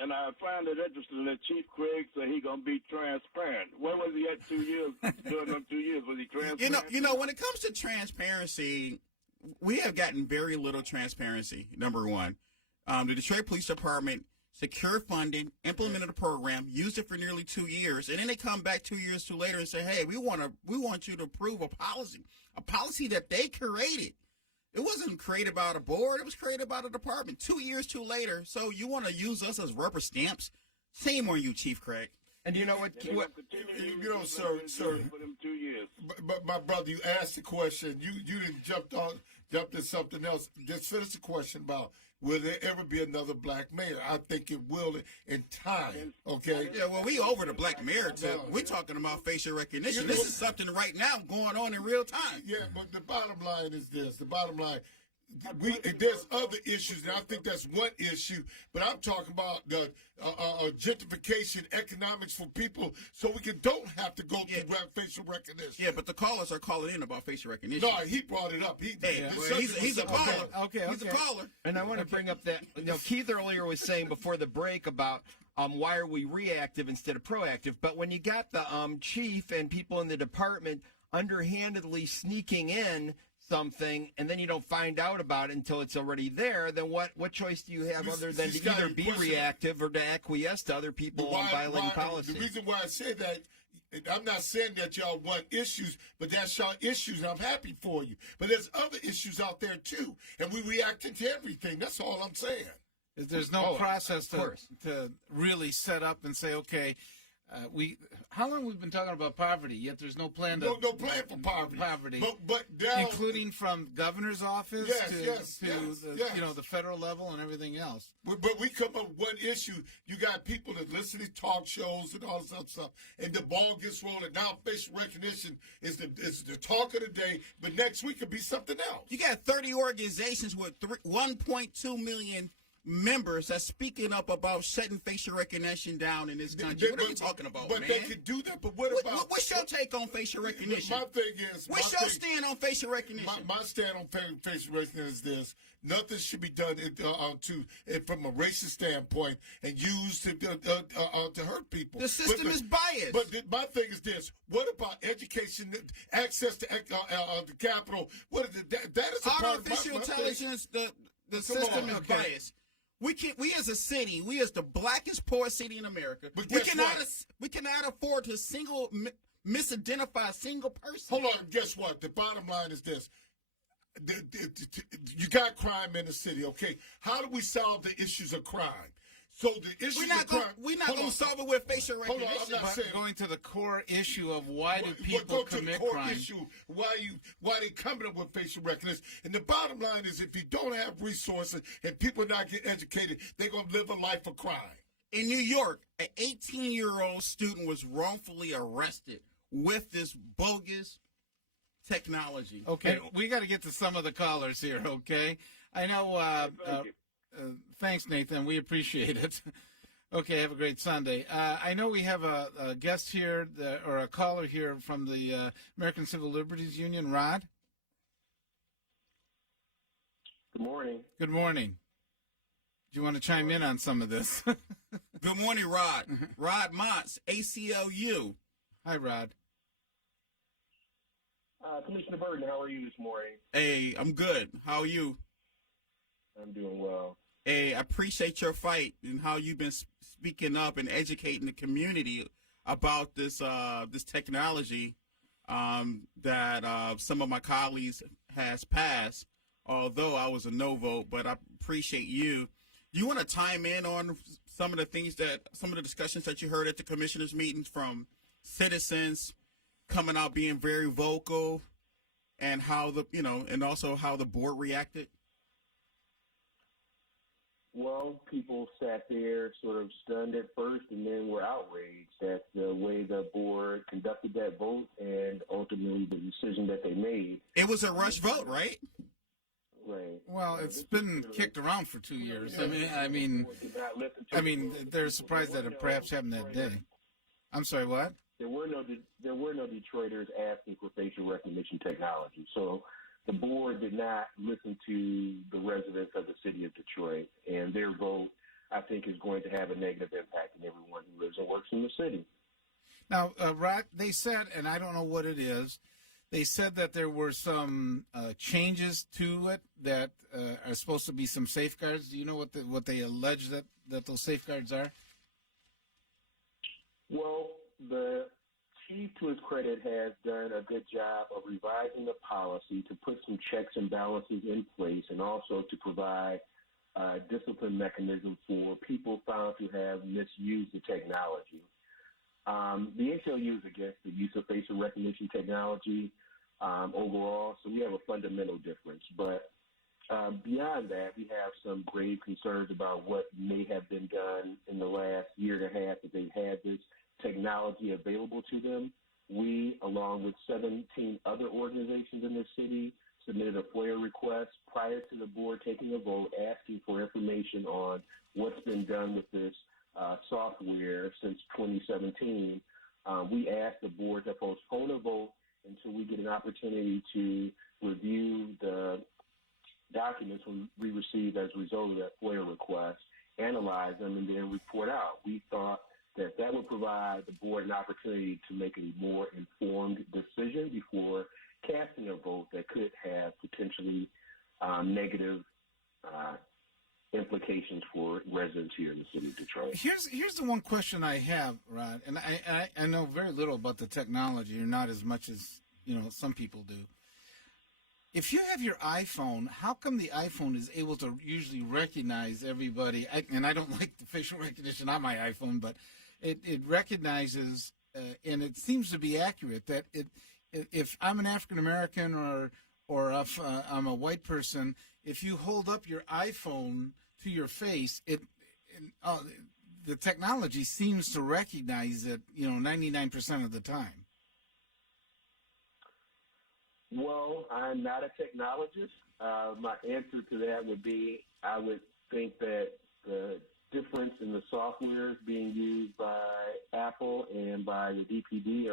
and I find it interesting that Chief Craig said he's going to be transparent. Where was he at 2 years? During those 2 years, was he transparent? You know, when it comes to transparency, we have gotten very little transparency, number one. The Detroit Police Department secured funding, implemented a program, used it for nearly 2 years, and then they come back 2 years too later and say, hey, we want you to approve a policy that they created. It wasn't created by the board. It was created by the department 2 years too later. So you want to use us as rubber stamps? Shame on you, Chief Craig. And you know what? You know, sir. But my brother, you asked the question. You didn't jump to something else. Just finish the question about will there ever be another black mayor? I think it will in time, okay? Yeah, well, we over the black mayor tip. We're talking about facial recognition. This is something right now going on in real time. Yeah, but the bottom line is this. The bottom line, there's other issues, and I think that's one issue, but I'm talking about the gentrification economics for people so we don't have to go through facial recognition. Yeah, but the callers are calling in about facial recognition. No, he brought it up. He's a caller. Okay. He's a caller. And I want to bring up that, Keith earlier was saying before the break about why are we reactive instead of proactive, but when you got the chief and people in the department underhandedly sneaking in something, and then you don't find out about it until it's already there, then what choice do you have other than to either be reactive or to acquiesce to other people violating policy? The reason why I say that, I'm not saying that y'all want issues, but that's y'all issues, and I'm happy for you. But there's other issues out there, too, and we reacting to everything. That's all I'm saying. There's no process to really set up and say, okay, how long we've been talking about poverty, yet there's no plan to no plan for poverty. But now, including from governor's office to the federal level and everything else. But we come up with one issue. You got people that listen to talk shows and all this other stuff, and the ball gets rolling. Now facial recognition is the talk of the day, but next week could be something else. You got 30 organizations with 1.2 million members that's speaking up about shutting facial recognition down in this country. What are you talking about, man? But they can do that, but what about... What's your take on facial recognition? My thing is... What's your stand on facial recognition? My stand on facial recognition is this. Nothing should be done from a racist standpoint and used to hurt people. The system is biased. But my thing is this. What about education, access to the capital? What is it? That is a part of artificial intelligence, the system is biased. We as a city, we as the blackest, poorest city in America, we cannot afford to misidentify a single person. Hold on, guess what? The bottom line is this. You got crime in the city, okay? How do we solve the issues of crime? So the issue we're not going to solve it with facial recognition. Hold on, I'm not saying going to the core issue of why do people commit crime. Issue, why they coming up with facial recognition. And the bottom line is if you don't have resources and people not get educated, they're going to live a life of crime. In New York, an 18-year-old student was wrongfully arrested with this bogus technology. Okay, we got to get to some of the callers here, okay? I know... thanks, Nathan. We appreciate it. Okay, have a great Sunday. I know we have a guest here, or a caller here from the American Civil Liberties Union, Rod. Good morning. Good morning. Do you want to chime in on some of this? Good morning, Rod. Rod Montz, ACLU. Hi, Rod. Commissioner Burton, how are you this morning? Hey, I'm good. How are you? I'm doing well. Hey, I appreciate your fight and how you've been speaking up and educating the community about this technology that some of my colleagues has passed. Although I was a no vote, but I appreciate you. You want to chime in on some of the discussions that you heard at the commissioners' meetings from citizens coming out being very vocal, and how and also how the board reacted? Well, people sat there sort of stunned at first and then were outraged at the way the board conducted that vote and ultimately the decision that they made. It was a rush vote, right? Right. Well, it's been kicked around for 2 years. I mean, they're surprised that it perhaps happened that day. I'm sorry, what? There were no Detroiters asking for facial recognition technology. So the board did not listen to the residents of the city of Detroit, and their vote, I think, is going to have a negative impact on everyone who lives and works in the city. Now, Rod, they said, and I don't know what it is, they said that there were some changes to it that are supposed to be some safeguards. Do you know what they allege that those safeguards are? Well, the chief, to his credit, has done a good job of revising the policy to put some checks and balances in place, and also to provide a discipline mechanism for people found to have misused the technology. The ACLU is against the use of facial recognition technology overall, so we have a fundamental difference. But Beyond that, we have some grave concerns about what may have been done in the last year and a half that they've had this technology available to them. We, along with 17 other organizations in the city, submitted a FOIA request prior to the board taking a vote asking for information on what's been done with this software since 2017. We asked the board to postpone a vote until we get an opportunity to review the documents we received as a result of that FOIA request, analyze them, and then report out. We thought that that would provide the board an opportunity to make a more informed decision before casting a vote that could have potentially negative implications for residents here in the city of Detroit. Here's the one question I have, Rod, and I know very little about the technology, or not as much as some people do. If you have your iPhone, how come the iPhone is able to usually recognize everybody? And I don't like the facial recognition on my iPhone, but it recognizes, and it seems to be accurate, that if I'm an African American or if I'm a white person, if you hold up your iPhone to your face, the technology seems to recognize it, 99% of the time. Well, I'm not a technologist. My answer to that would be I would think that the difference in the software being used by Apple and by the DPD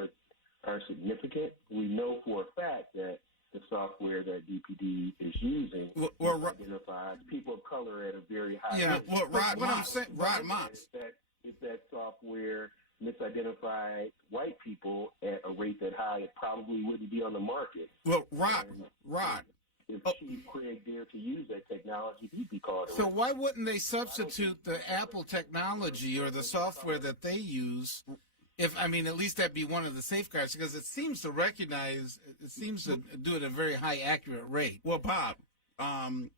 are significant. We know for a fact that the software that DPD is using identifies people of color at a very high rate. Rod Moss. If that software misidentified white people at a rate that high, it probably wouldn't be on the market. Well, Rod. If Chief Craig dared to use that technology, he'd be called. So why wouldn't they substitute the Apple technology or the software that they use? At least that'd be one of the safeguards, because it seems to recognize, it seems to do it at a very high accurate rate. Well, Bob,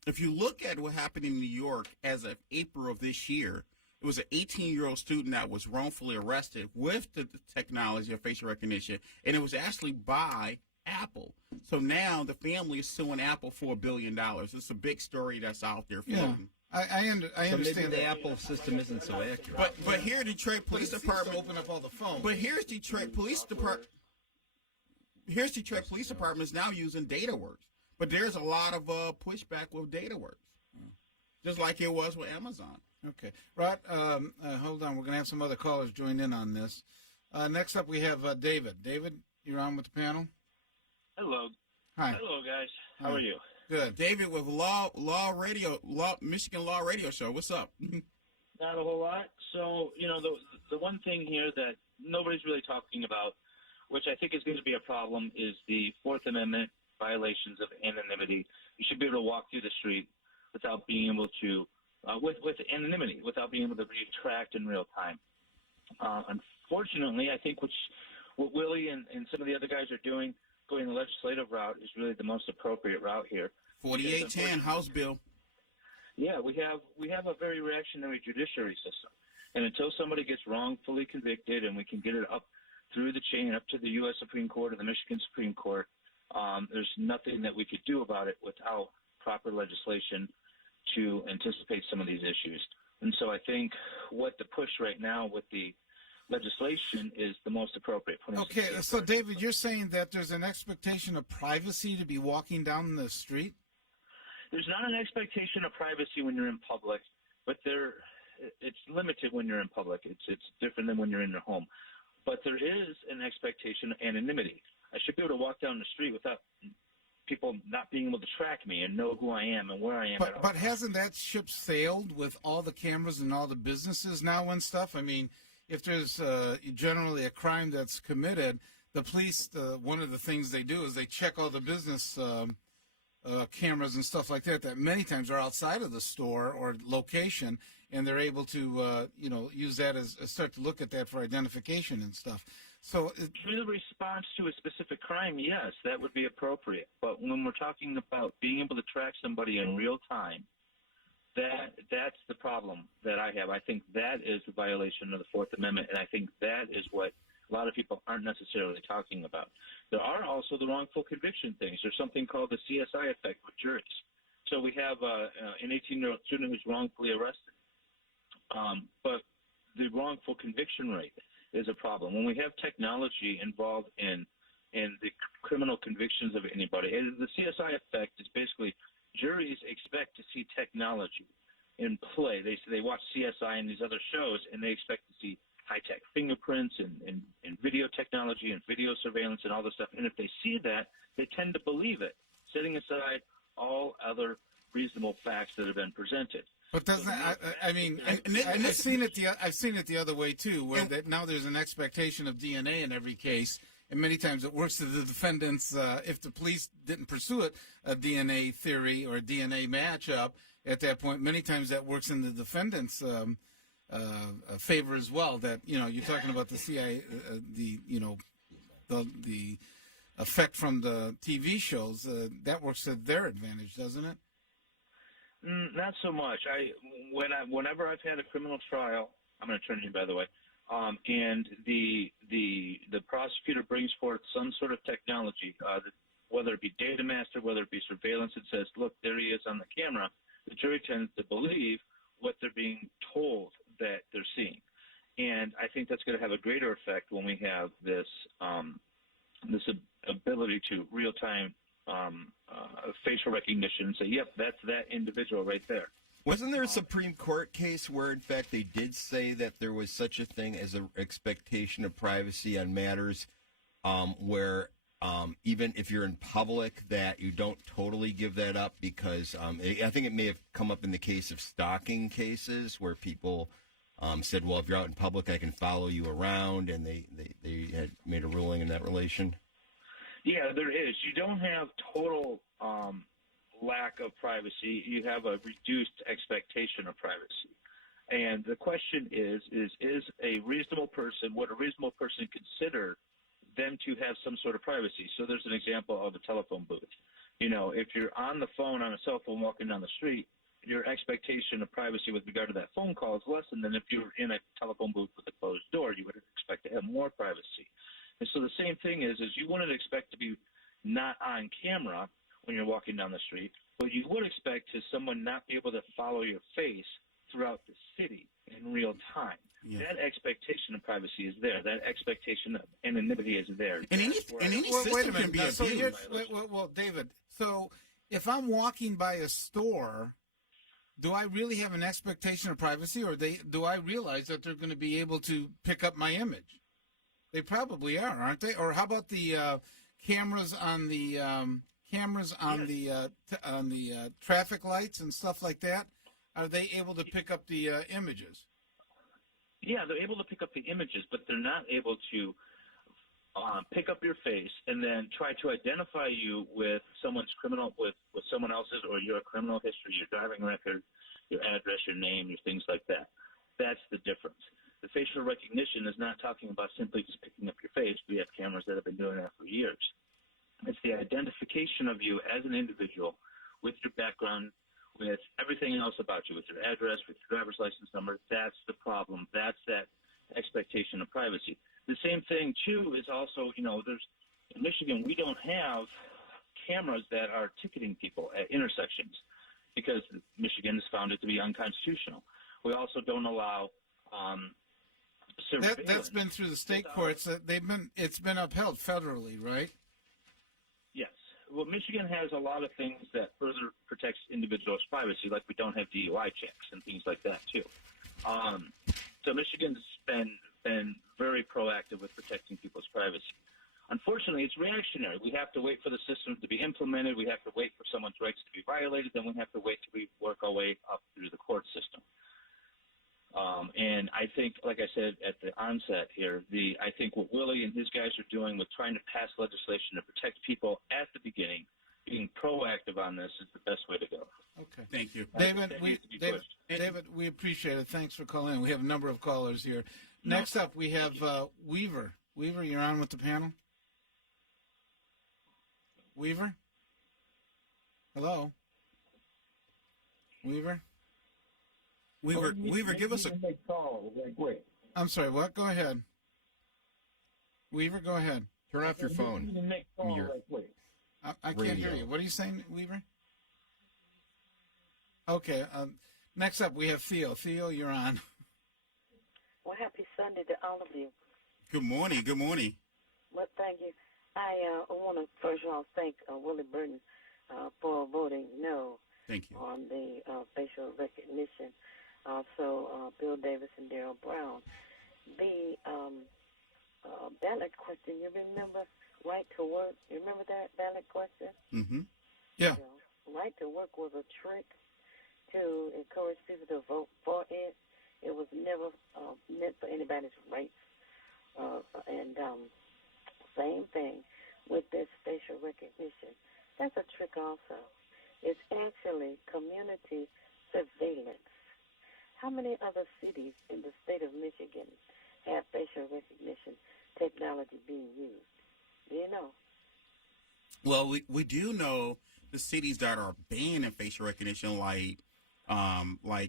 if you look at what happened in New York as of April of this year, it was an 18-year-old student that was wrongfully arrested with the technology of facial recognition, and it was actually by Apple. So now the family is suing Apple for $1 billion. It's a big story that's out there floating. I understand. So maybe the Apple system isn't so accurate. But here, Detroit Police Department open up all the phones. But here's Detroit Police Department. Detroit Police Department is now using DataWorks, but there's a lot of pushback with DataWorks, just like it was with Amazon. Okay, Rod, hold on. We're going to have some other callers join in on this. Next up, we have David. David, you're on with the panel. Hello. Hi. Hello, guys. How are you? Good. David with Michigan Law Radio Show. What's up? Not a whole lot. So, the one thing here that nobody's really talking about, which I think is going to be a problem, is the Fourth Amendment violations of anonymity. You should be able to walk through the street without being able to, with anonymity, without being able to retract in real time. Unfortunately, I think what Willie and some of the other guys are doing, going the legislative route, is really the most appropriate route here. 4810 House Bill. Yeah, we have a very reactionary judiciary system, and until somebody gets wrongfully convicted and we can get it up through the chain up to the U.S. Supreme Court or the Michigan Supreme Court, there's nothing that we could do about it without proper legislation to anticipate some of these issues. And so I think what the push right now with the legislation is the most appropriate. Okay, so David, you're saying that there's an expectation of privacy to be walking down the street? There's not an expectation of privacy when you're in public, but it's limited when you're in public. It's different than when you're in your home. But there is an expectation of anonymity. I should be able to walk down the street without people not being able to track me and know who I am and where I am. But hasn't that ship sailed with all the cameras and all the businesses now and stuff? I mean, if there's generally a crime that's committed, the police, one of the things they do is they check all the business cameras and stuff like that many times are outside of the store or location, and they're able to, use that as start to look at that for identification and stuff. So through the response to a specific crime, yes, that would be appropriate. But when we're talking about being able to track somebody in real time, that's the problem that I have. I think that is a violation of the Fourth Amendment, and I think that is what a lot of people aren't necessarily talking about. There are also the wrongful conviction things. There's something called the CSI effect with juries. So we have an 18-year-old student who's wrongfully arrested. But the wrongful conviction rate is a problem. When we have technology involved in the criminal convictions of anybody, the CSI effect is basically juries expect to see technology in play. They watch CSI and these other shows, and they expect to see high-tech fingerprints and video technology and video surveillance and all this stuff. And if they see that, they tend to believe it, setting aside all other reasonable facts that have been presented. But doesn't I've seen it the other way too, where now there's an expectation of DNA in every case, and many times it works to the defendants. If the police didn't pursue it, a DNA theory or a DNA matchup at that point, many times that works in the defendant's favor as well. That you're talking about the CIA, the effect from the TV shows that works to their advantage, doesn't it? Not so much. Whenever I've had a criminal trial, I'm an attorney, by the way, and the prosecutor brings forth some sort of technology, whether it be data master, whether it be surveillance, it says, look, there he is on the camera. The jury tends to believe what they're being told that they're seeing, and I think that's going to have a greater effect when we have this ability to real time. Facial recognition and say, yep, that's that individual right there. Wasn't there a Supreme Court case where, in fact, they did say that there was such a thing as an expectation of privacy on matters where even if you're in public that you don't totally give that up because I think it may have come up in the case of stalking cases where people said, well, if you're out in public, I can follow you around, and they had made a ruling in that relation? Yeah, there is. You don't have total lack of privacy. You have a reduced expectation of privacy. And the question is a reasonable person, would a reasonable person consider them to have some sort of privacy? So there's an example of a telephone booth. If you're on the phone on a cell phone walking down the street, your expectation of privacy with regard to that phone call is less than if you're in a telephone booth with a closed door. You would expect to have more privacy. And so the same thing is you wouldn't expect to be not on camera when you're walking down the street, but you would expect to someone not be able to follow your face throughout the city in real time. Yeah. That expectation of privacy is there. That expectation of anonymity is there. And any system can be abused. Well, David, so if I'm walking by a store, do I really have an expectation of privacy, or do I realize that they're going to be able to pick up my image? They probably are, aren't they? Or how about the cameras on the traffic lights and stuff like that? Are they able to pick up the images? Yeah, they're able to pick up the images, but they're not able to pick up your face and then try to identify you with someone's criminal, with someone else's, or your criminal history, your driving record, your address, your name, your things like that. That's the difference. The facial recognition is not talking about simply just picking up your face. We have cameras that have been doing that for years. It's the identification of you as an individual with your background, with everything else about you, with your address, with your driver's license number. That's the problem. That's that expectation of privacy. The same thing, too, is also, there's in Michigan, we don't have cameras that are ticketing people at intersections because Michigan has found it to be unconstitutional. We also don't allow that's been through the state courts. It's been upheld federally, right? Yes. Well, Michigan has a lot of things that further protects individuals' privacy, like we don't have DUI checks and things like that too. So Michigan's been very proactive with protecting people's privacy. Unfortunately, it's reactionary. We have to wait for the system to be implemented. We have to wait for someone's rights to be violated. Then we have to wait till we work our way up through the court system. And I think, like I said at the onset here, I think what Willie and his guys are doing with trying to pass legislation to protect people at the beginning, being proactive on this, is the best way to go. Okay. Thank you. David, we appreciate it. Thanks for calling in. We have a number of callers here. Next up, we have Weaver. Weaver, you're on with the panel. Weaver? Hello? Weaver? Weaver, give us a call. Wait. I'm sorry, what? Go ahead. Weaver, go ahead. Turn off your phone. I can't hear you. What are you saying, Weaver? Okay. Next up, we have Theo. Theo, you're on. Well, happy Sunday to all of you. Good morning. Good morning. Well, thank you. I want to first of all thank Willie Burton for voting no Thank you. on the facial recognition. Also, Bill Davis and Darrell Brown. The ballot question, you remember right to work? You remember that ballot question? Mm-hmm. Yeah. Right to work was a trick to encourage people to vote for it. It was never meant for anybody's rights. And same thing with this facial recognition. That's a trick also. It's actually community surveillance. How many other cities in the state of Michigan have facial recognition technology being used? Do you know? Well, we do know the cities that are banning facial recognition, like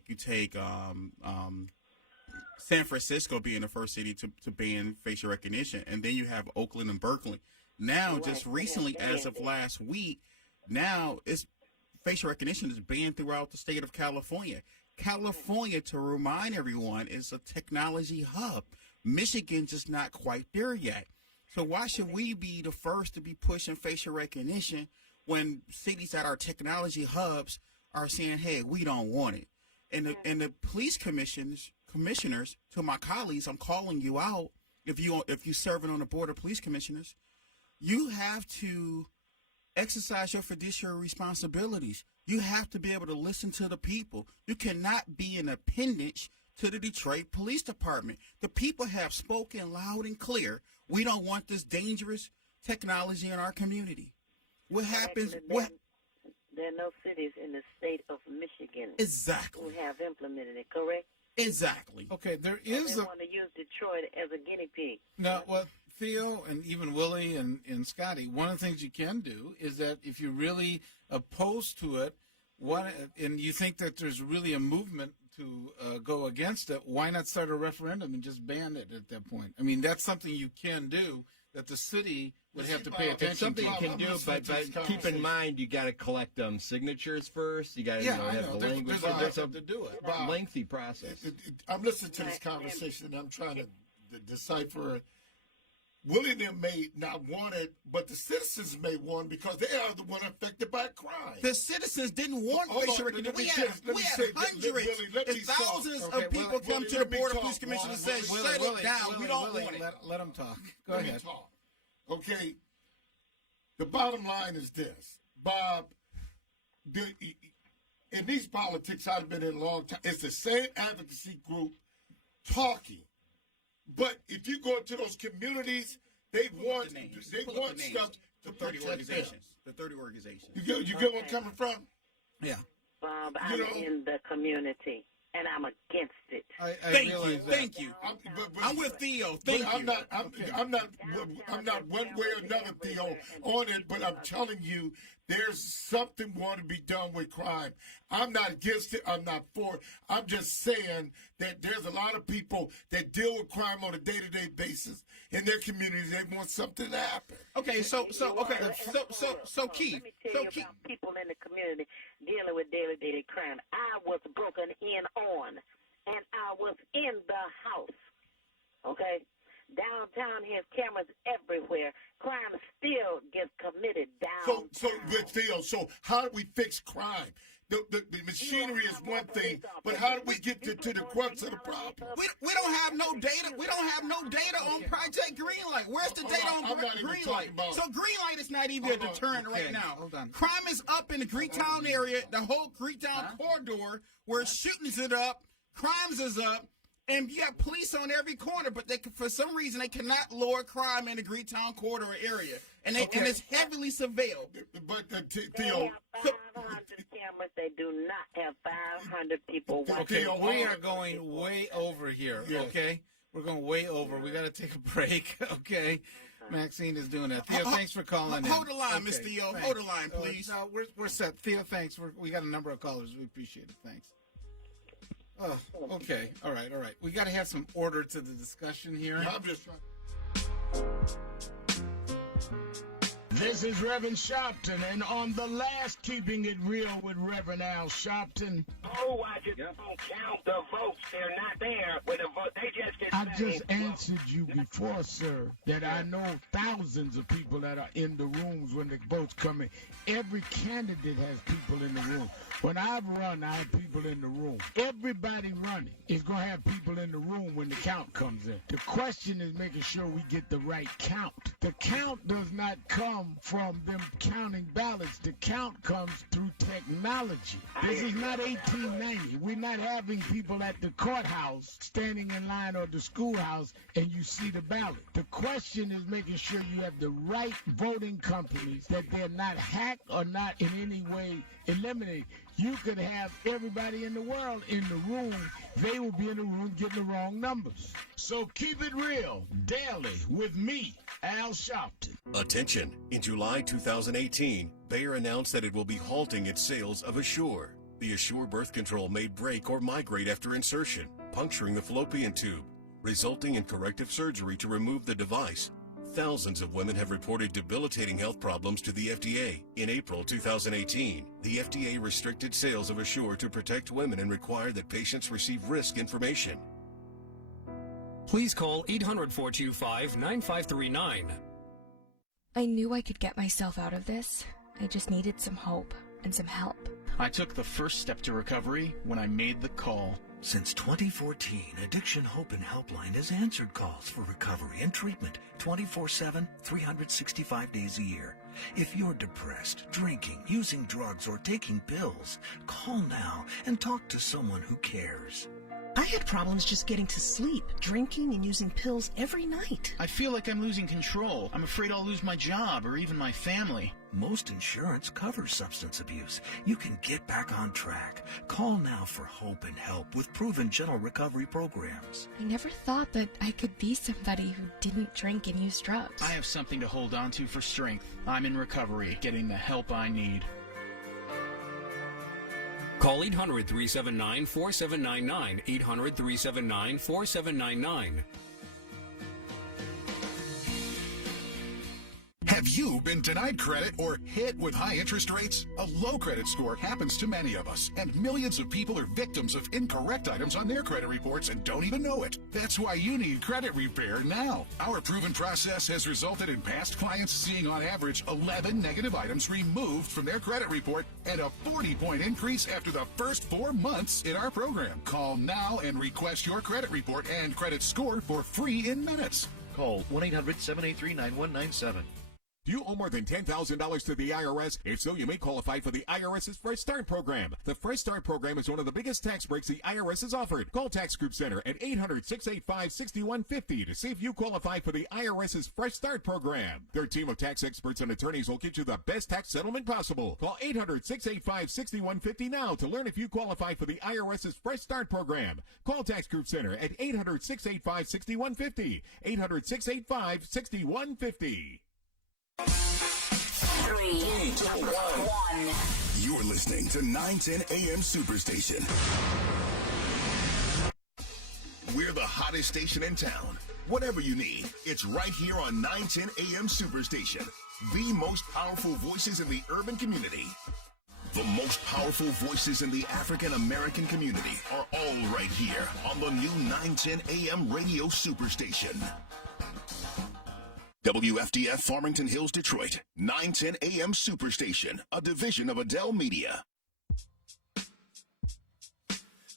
you take San Francisco being the first city to ban facial recognition, and then you have Oakland and Berkeley. Now, just recently, as of last week, now it's facial recognition is banned throughout the state of California. California, to remind everyone, is a technology hub. Michigan's just not quite there yet. So why should we be the first to be pushing facial recognition when cities that are technology hubs are saying, hey, we don't want it? And the police commissioners, to my colleagues, I'm calling you out. If you serving on the board of police commissioners, you have to exercise your fiduciary responsibilities. You have to be able to listen to the people. You cannot be an appendage to the Detroit Police Department. The people have spoken loud and clear. We don't want this dangerous technology in our community. What happens? What? There are no cities in the state of Michigan Exactly. who have implemented it, correct? Exactly. Okay, there is they want to use Detroit as a guinea pig. No, well, Theo and even Willie and Scotty, one of the things you can do is that if you're really opposed to it, and you think that there's really a movement to go against it, why not start a referendum and just ban it at that point? I mean, that's something you can do that the city would have to pay attention It's something to. you can do, but keep in mind you got to collect signatures first. You got to have the language. There's a to do it. Lengthy process. I'm listening to this conversation and I'm trying to decipher. Willie and them may not want it, but the citizens may want it because they are the one affected by crime. The citizens didn't want facial recognition. We had hundreds and thousands of people come to the Board of Police Commission and say, shut it down. We don't want it. Let them talk. Go ahead. Okay. The bottom line is this, Bob. In these politics, I've been in a long time. It's the same advocacy group talking. But if you go into those communities, they want stuff to protect them. The 30 organizations. You get where I'm coming from? Yeah. Bob, I'm in the community, and I'm against it. Thank you. I'm with Theo. I'm not one way or another, Theo, on it, but I'm telling you, there's something want to be done with crime. I'm not against it. I'm not for it. I'm just saying that there's a lot of people that deal with crime on a day-to-day basis in their communities. They want something to happen. Okay, so Keith. Let me tell you about people in the community dealing with daily crime. I was broken in on, and I was in the house. Okay? Downtown has cameras everywhere. Crime still gets committed downtown. So how do we fix crime? The machinery is one thing, but how do we get to the crux of the problem? We don't have no data. We don't have no data on Project Greenlight. Where's the data on Greenlight? So Greenlight is not even a deterrent right now. Hold on. Crime is up in the Greektown area, the whole Greektown corridor, where shootings is up, crimes is up. And you have police on every corner, but for some reason they cannot lower crime in the Greektown corridor area, and it's heavily surveilled. But they have 500 cameras. They do not have 500 people watching. Okay, we are going way over here. Okay, we're going way over. We got to take a break. Okay, Maxine is doing that. Theo, thanks for calling. Hold the line, Miss Theo. Thanks. Hold the line, please. No, we're set. Theo, thanks. We got a number of callers. We appreciate it. Thanks. Oh, okay. All right. We got to have some order to the discussion here. I'm just trying. This is Reverend Sharpton, and on the last Keeping It Real with Reverend Al Sharpton. Oh, I just don't count the votes. They're not there with the vote. They just get I just answered you before, sir, that I know thousands of people that are in the rooms when the votes come in. Every candidate has people in the room. When I've run, I have people in the room. Everybody running is going to have people in the room when the count comes in. The question is making sure we get the right count. The count does not come from them counting ballots. The count comes through technology. This is not 1890. We're not having people at the courthouse standing in line or the schoolhouse and you see the ballot. The question is making sure you have the right voting companies, that they're not hacked or not in any way eliminated. You could have everybody in the world in the room. They will be in the room getting the wrong numbers. So keep it real daily with me, Al Sharpton. Attention! In July 2018, Bayer announced that it will be halting its sales of Assure. The Assure birth control may break or migrate after insertion, puncturing the fallopian tube, resulting in corrective surgery to remove the device. Thousands of women have reported debilitating health problems to the FDA. In April 2018, the FDA restricted sales of Assure to protect women and required that patients receive risk information. Please call 800-425-9539. I knew I could get myself out of this. I just needed some hope and some help. I took the first step to recovery when I made the call. Since 2014, Addiction Hope and Helpline has answered calls for recovery and treatment 24/7, 365 days a year. If you're depressed, drinking, using drugs, or taking pills, call now and talk to someone who cares. I had problems just getting to sleep, drinking and using pills every night. I feel like I'm losing control. I'm afraid I'll lose my job or even my family. Most insurance covers substance abuse. You can get back on track. Call now for hope and help with proven gentle recovery programs. I never thought that I could be somebody who didn't drink and use drugs. I have something to hold on to for strength. I'm in recovery, getting the help I need. Call 800-379-4799, 800-379-4799. Have you been denied credit or hit with high interest rates? A low credit score happens to many of us, and millions of people are victims of incorrect items on their credit reports and don't even know it. That's why you need credit repair now. Our proven process has resulted in past clients seeing on average 11 negative items removed from their credit report and a 40-point increase after the first 4 months in our program. Call now and request your credit report and credit score for free in minutes. Call 1-800-783-9197. Do you owe more than $10,000 to the IRS? If so, you may qualify for the IRS's Fresh Start program. The Fresh Start program is one of the biggest tax breaks the IRS has offered. Call Tax Group Center at 800-685-6150 to see if you qualify for the IRS's Fresh Start program. Their team of tax experts and attorneys will get you the best tax settlement possible. Call 800-685-6150 now to learn if you qualify for the IRS's Fresh Start program. Call Tax Group Center at 800-685-6150. 800-685-6150. 3, 2, 1. You're listening to 910 AM Superstation. We're the hottest station in town. Whatever you need, it's right here on 910 AM Superstation. The most powerful voices in the urban community. The most powerful voices in the African American community are all right here on the new 910 AM Radio Superstation. WFDF Farmington Hills, Detroit, 910 AM Superstation, a division of Adele Media.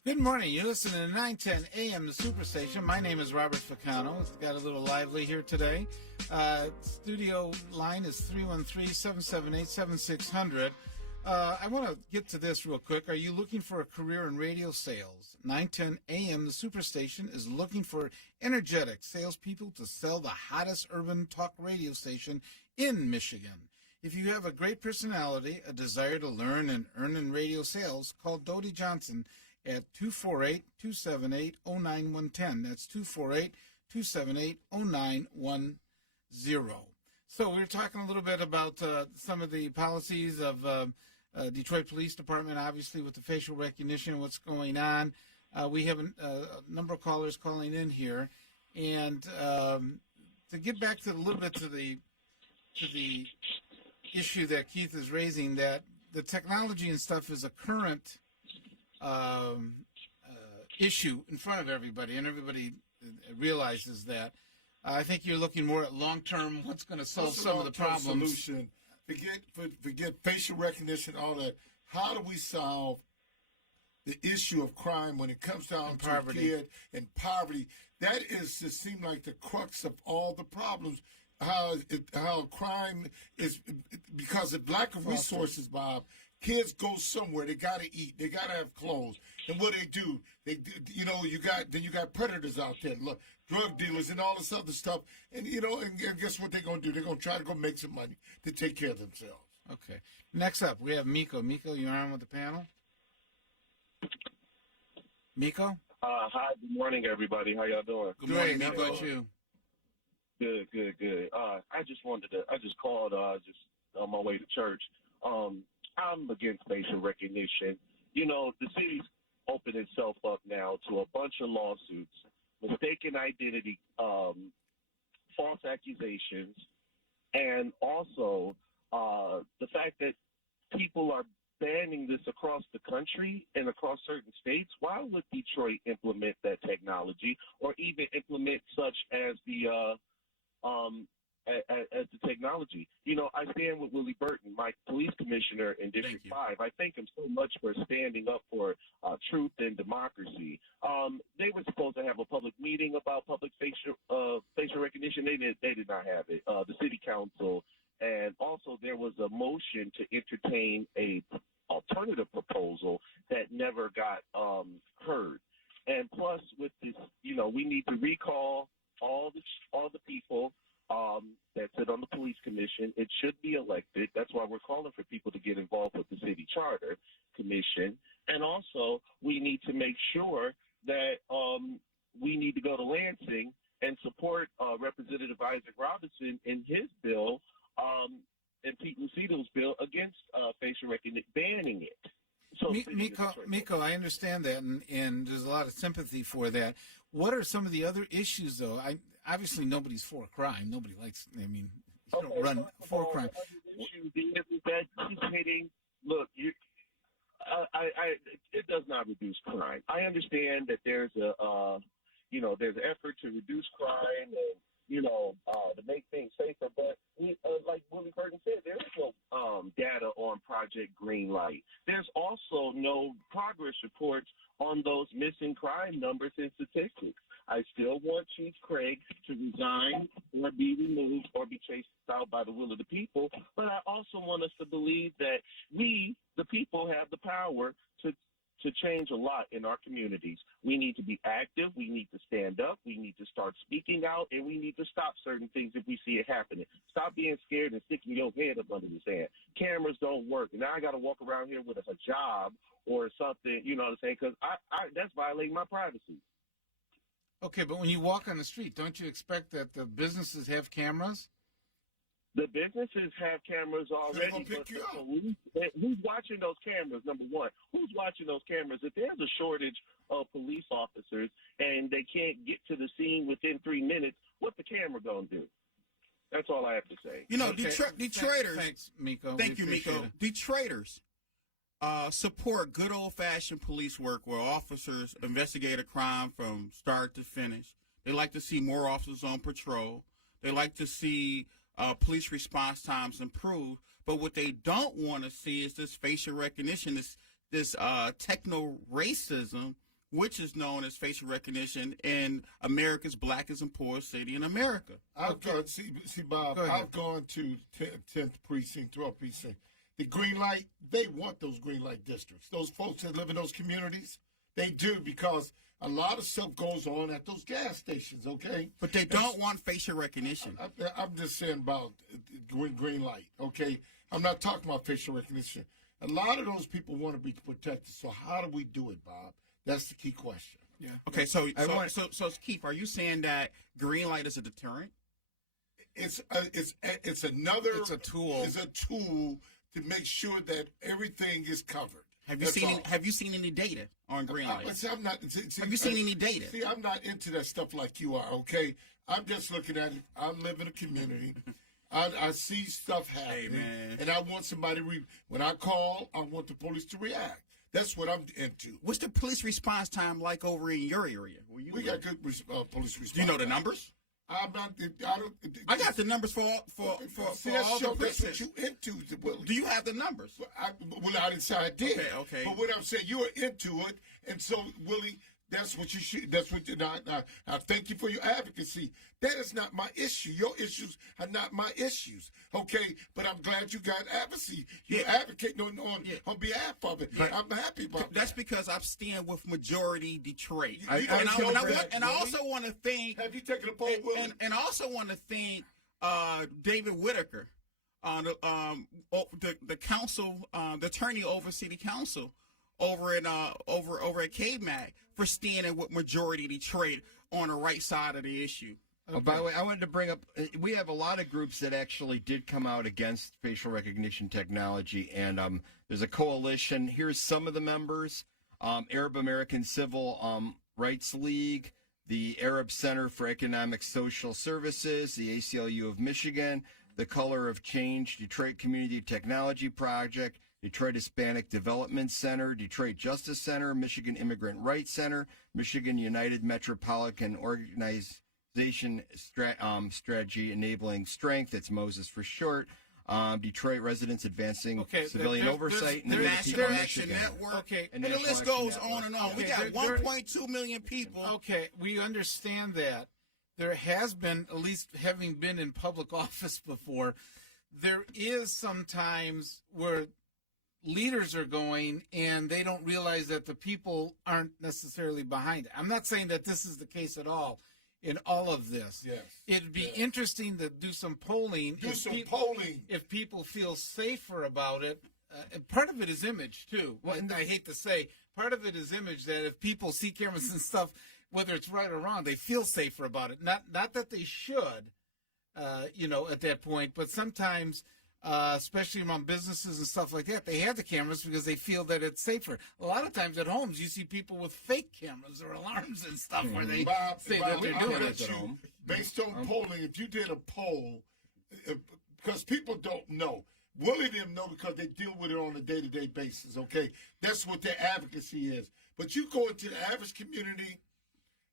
Good morning. You're listening to 910 AM Superstation. My name is Robert Ficano. It's got a little lively here today. Studio line is 313-778-7600. I want to get to this real quick. Are you looking for a career in radio sales? 910 AM, the Superstation, is looking for energetic salespeople to sell the hottest urban talk radio station in Michigan. If you have a great personality, a desire to learn and earn in radio sales, call Dody Johnson at 248-278-0910. That's 248-278-0910. So we're talking a little bit about some of the policies of Detroit Police Department, obviously with the facial recognition, what's going on. We have a number of callers calling in here, and to get back to a little bit to the issue that Keith is raising, that the technology and stuff is a current issue in front of everybody, and everybody realizes that. I think you're looking more at long-term, what's going to solve some of the problems. Solution. Forget facial recognition, all that. How do we solve the issue of crime when it comes down to poverty. kid and poverty? That is to seem like the crux of all the problems. How crime is, because of lack of resources, Bob. Kids go somewhere. They got to eat. They got to have clothes. And what do? You got predators out there. Look, drug dealers and all this other stuff. And and guess what they're gonna do? They're gonna try to go make some money to take care of themselves. Okay. Next up, we have Miko. Miko, you on with the panel? Miko? Hi. Good morning, everybody. How y'all doing? Good morning. How about you? Good. I just called just on my way to church. I'm against facial recognition. The city's opened itself up now to a bunch of lawsuits, mistaken identity, false accusations, and also the fact that people are banning this across the country and across certain states. Why would Detroit implement that technology or even implement such as the technology? I stand with Willie Burton, my police commissioner in District 5. I thank him so much for standing up for truth and democracy. They were supposed to have a public meeting about public facial recognition. They did not have it. The city council, and also there was a motion to entertain a alternative proposal that never got heard. And plus, with this, we need to recall all the people that sit on the police commission. It should be elected. That's why we're calling for people to get involved with the city charter commission. And also, we need to make sure that we need to go to Lansing and support Representative Isaac Robinson in his bill and Pete Lucido's bill against facial recognition, banning it. So Miko, I understand that, and there's a lot of sympathy for that. What are some of the other issues, though? Obviously, nobody's for crime. Nobody likes. You don't run for crime. The issue is that he's hitting. Look, it does not reduce crime. I understand that there's there's an effort to reduce crime and to make things safer. But like Willie Burton said, there is no data on Project Greenlight. There's also no progress reports on those missing crime numbers and statistics. I still want Chief Craig to resign or be removed or be chased out by the will of the people. But I also want us to believe that we, the people, have the power to change a lot in our communities. We need to be active. We need to stand up. We need to start speaking out, and we need to stop certain things if we see it happening. Stop being scared and sticking your head up under the sand. Cameras don't work. And now I got to walk around here with a hijab or something, you know what I'm saying, because that's violating my privacy. Okay, but when you walk on the street, don't you expect that the businesses have cameras? The businesses have cameras already. But who's watching those cameras, number one? Who's watching those cameras? If there's a shortage of police officers and they can't get to the scene within 3 minutes, what's the camera going to do? That's all I have to say. Detroiters. Thanks, Miko. Thank you, Miko. Detroiters support good old-fashioned police work where officers investigate a crime from start to finish. They like to see more officers on patrol. They like to see police response times improve. But what they don't want to see is this facial recognition, this techno-racism, which is known as facial recognition in America's blackest and poorest city in America. Bob, I've gone to 10th precinct, 12th precinct. The green light, they want those green light districts. Those folks that live in those communities, they do, because a lot of stuff goes on at those gas stations, okay? But they don't want facial recognition. I'm just saying about green light, okay? I'm not talking about facial recognition. A lot of those people want to be protected. So how do we do it, Bob? That's the key question. Yeah. Okay, so Keith, are you saying that green light is a deterrent? It's another. It's a tool. It's a tool to make sure that everything is covered. Have you seen any data on green light? Have you seen any data? See, I'm not into that stuff like you are, okay? I'm just looking at it. I live in a community, I see stuff happening, and I want somebody. When I call, I want the police to react. That's what I'm into. What's the police response time like over in your area? We got good police response. Do you know the numbers? I'm not. I got the numbers for all the that's what you into. Willie. Do you have the numbers? Well, I didn't say I did. Okay. But what I'm saying, you're into it, and so Willie, that's what you should. That's what. I thank you for your advocacy. That is not my issue. Your issues are not my issues. Okay, but I'm glad you got advocacy. You advocate on behalf of it. I'm happy about that. That's because I'm staying with majority Detroit. I also want to thank. Have you taken a poll, Willie? And I also want to thank David Whitaker, the council, the attorney over City Council, over at KMAC, for standing with majority Detroit on the right side of the issue. Okay. Oh, by the way, I wanted to bring up, we have a lot of groups that actually did come out against facial recognition technology, and there's a coalition. Here's some of the members: Arab American Civil Rights League, the Arab Center for Economic Social Services, the ACLU of Michigan, the Color of Change Detroit Community Technology Project, Detroit Hispanic Development Center, Detroit Justice Center, Michigan Immigrant Rights Center, Michigan United Metropolitan Strategy Enabling Strength, it's Moses for short, Detroit Residents Advancing Civilian Oversight, the National Action Network, and the list goes on and on. We got 1.2 million people. Okay, we understand that. There has been, at least having been in public office before, there is sometimes where leaders are going and they don't realize that the people aren't necessarily behind it. I'm not saying that this is the case at all in all of this. Yes. It'd be interesting to do some polling. If people feel safer about it. And part of it is image, too. Well, I hate to say, part of it is image, that if people see cameras and stuff, whether it's right or wrong, they feel safer about it. Not that they should, at that point, but sometimes, especially among businesses and stuff like that, they have the cameras because they feel that it's safer. A lot of times at homes, you see people with fake cameras or alarms and stuff where they say that they're doing it. Based on polling, if you did a poll, because people don't know. Willie didn't know because they deal with it on a day-to-day basis, okay? That's what their advocacy is. But you go into the average community,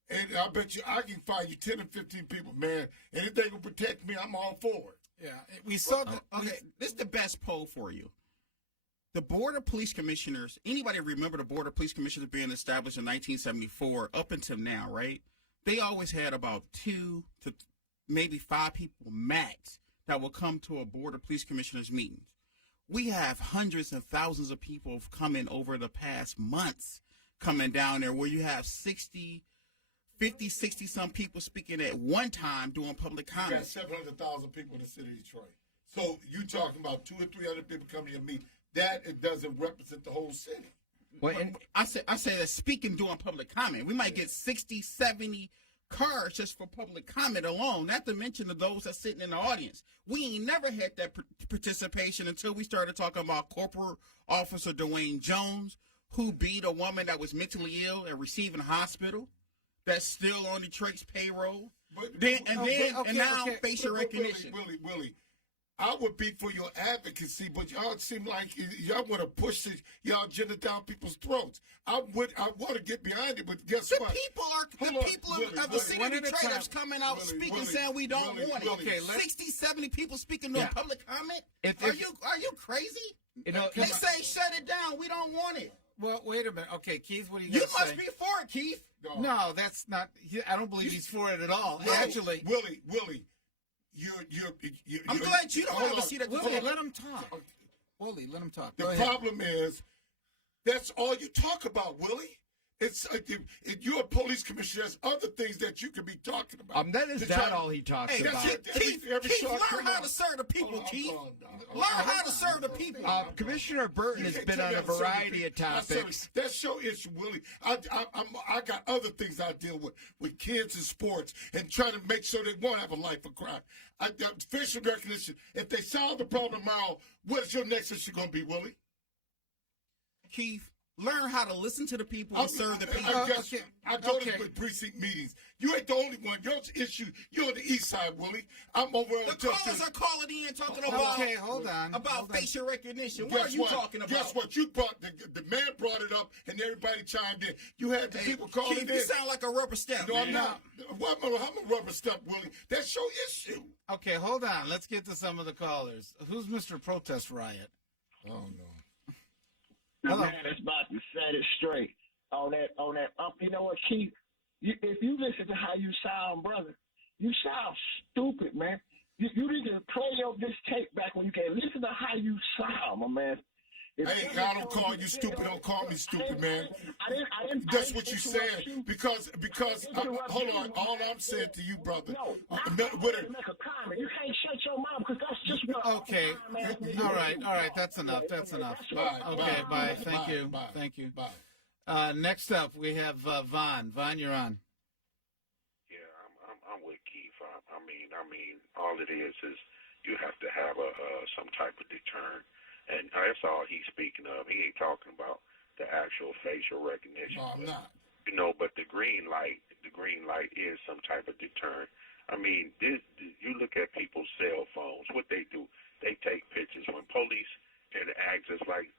and I bet you I can find you 10 or 15 people, man. Anything will protect me, I'm all for it. Yeah, we saw that. Okay, this is the best poll for you. The Board of Police Commissioners, anybody remember the Board of Police Commissioners being established in 1974 up until now, right? They always had about 2 to maybe 5 people max that will come to a Board of Police Commissioners meetings. We have hundreds of thousands of people coming over the past months coming down there, where you have 50, 60 some people speaking at one time doing public comments. You got 700,000 people in the city of Detroit. So you talking about 200 or 300 people coming to your meeting. That it doesn't represent the whole city. Well, and I say that speaking during public comment, we might get 60, 70 cars just for public comment alone, not to mention the those that's sitting in the audience. We ain't never had that participation until we started talking about Corporal Officer Dwayne Jones, who beat a woman that was mentally ill and receiving hospital, that's still on Detroit's payroll. Now facial recognition. Willie, I would be for your advocacy, but y'all seem like y'all want to push y'all agenda down people's throats. I want to get behind it, but guess what? The people of the city of Detroit are coming out speaking, saying we don't want it. Okay, 60, 70 people speaking on public comment? Are you crazy? They say shut it down. We don't want it. Well, wait a minute. Okay, Keith, what do you You got to say? must be for it, Keith. No, that's not. I don't believe he's for it at all. Actually, Willie, I'm glad you don't have a seat at the Willie, table. let him talk. Willie, let him talk. The problem is, that's all you talk about, Willie. It's you're a police commissioner. There's other things that you could be talking about. That is not all he talks about. Keith, learn how to serve the people, Keith. Learn how to serve the people. Commissioner Burton has been on a variety of topics. That's your issue, Willie. I got other things I deal with kids and sports and trying to make sure they won't have a life of crime. Facial recognition. If they solve the problem tomorrow, what is your next issue going to be, Willie? Keith, Learn how to listen to the people and serve the people. I go to precinct meetings. You ain't the only one. Your issue, you're on the east side, Willie. I'm over The callers are calling in talking about facial recognition. What are you talking about? Guess what? You brought the man brought it up, and everybody chimed in. You had the people calling in. You sound like a rubber stamp. No, I'm not. Well, I'm a rubber stamp, Willie. That's your issue. Okay, hold on. Let's get to some of the callers. Who's Mr. Protest Riot? Oh no. The man is about to set it straight on that. You know what, Chief? If you listen to how you sound, brother, you sound stupid, man. You need to play this tape back when you can listen to how you sound, my man. Hey, I don't call you stupid. Don't call me stupid, man. That's what you said. Because hold on. All I'm saying to you, brother. Make a comment. You can't shut your mouth because that's just what. Okay. All right. That's enough. Bye. Thank you. Bye. Next up, we have Vaughn. Vaughn, you're on. Yeah, I'm with Keith. I mean, all it is you have to have some type of deterrent. And that's all he's speaking of. He ain't talking about the actual facial recognition. No, I'm not. You know, but the green light is some type of deterrent. I mean, you look at people's cell phones, what they do, they take pictures. When police interact, just like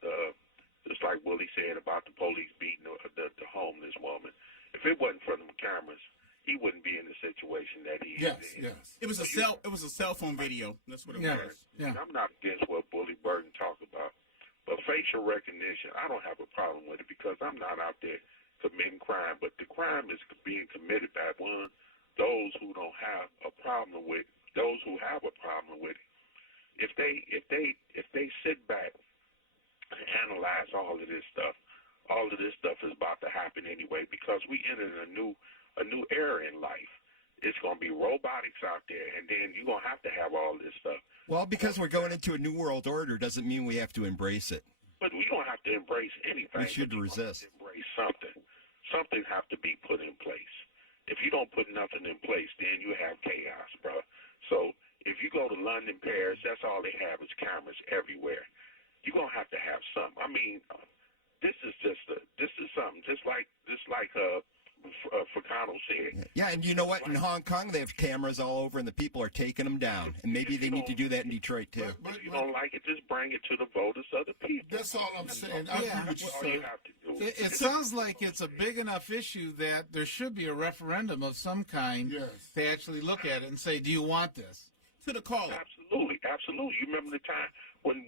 Willie said about the police beating the homeless woman, if it wasn't for them cameras, he wouldn't be in the situation that he is in. Yes. It was a cell phone video. That's what it was. Yeah. I'm not against what Willie Burton talked about, but facial recognition, I don't have a problem with it because I'm not out there committing crime. But the crime is being committed by those who don't have a problem with. Those who have a problem with it. If they sit back and analyze all of this stuff is about to happen anyway because we entered a new era in life. It's going to be robotics out there, and then you're going to have all this stuff. Well, because we're going into a new world order doesn't mean we have to embrace it. But we don't have to embrace anything. We should resist. Embrace something. Something have to be put in place. If you don't put nothing in place, then you have chaos, bro. So if you go to London, Paris, that's all they have is cameras everywhere. You're going to have something. I mean, this is something just like Ficano said. Yeah, and you know what? In Hong Kong, they have cameras all over, and the people are taking them down. And maybe they need to do that in Detroit, too. But if you don't like it, just bring it to the voters of the people. That's all I'm saying. That's all you have to do. It sounds like it's a big enough issue that there should be a referendum of some kind to actually look at it and say, do you want this? To the caller. Absolutely. You remember the time when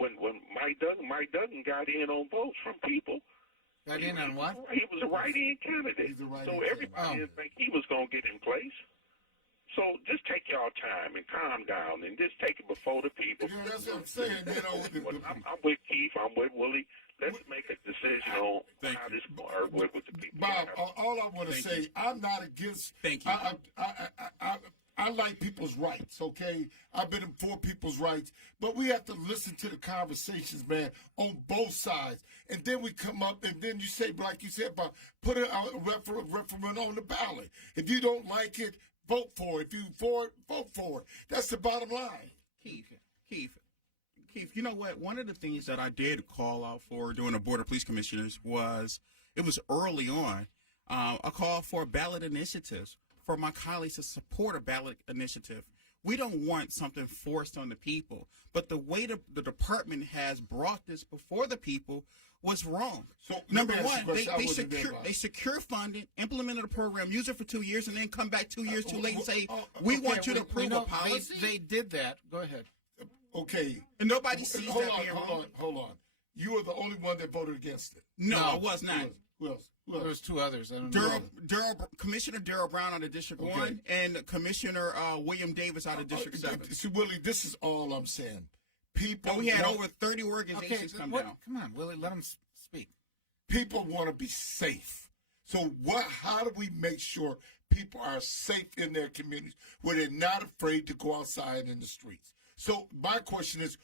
Mike Duggan got in on votes from people. Got in on what? He was a write-in candidate. So everybody didn't think he was going to get in place. So just take y'all time and calm down and just take it before the people. Yeah, that's what I'm saying. I'm with Keith. I'm with Willie. Let's make a decision on how this is going to work with the people. Bob, all I want to say, I'm not against. Thank you. I like people's rights, okay? I've been for people's rights, but we have to listen to the conversations, man, on both sides. And then we come up, and then you say, like you said, about put a referendum on the ballot. If you don't like it, vote for it. If you for it, vote for it. That's the bottom line. Keith, you know what? One of the things that I did call out for during the Board of Police Commissioners it was early on, a call for ballot initiatives for my colleagues to support a ballot initiative. We don't want something forced on the people, but the way the department has brought this before the people was wrong. So number one, they secure funding, implemented a program, use it for 2 years, and then come back 2 years too late and say, we want you to approve a policy. They did that. Go ahead. Okay. And nobody sees hold that on, being wrong. Hold on. You were the only one that voted against it. No, I was not. Who else? There was two others. I don't know. Commissioner Daryl Brown out of District 1 and Commissioner William Davis out of District 7. See, Willie, this is all I'm saying. People. We had over 30 organizations come down. Come on, Willie, let them speak. People want to be safe. So how do we make sure people are safe in their communities where they're not afraid to go outside in the streets? So my question is,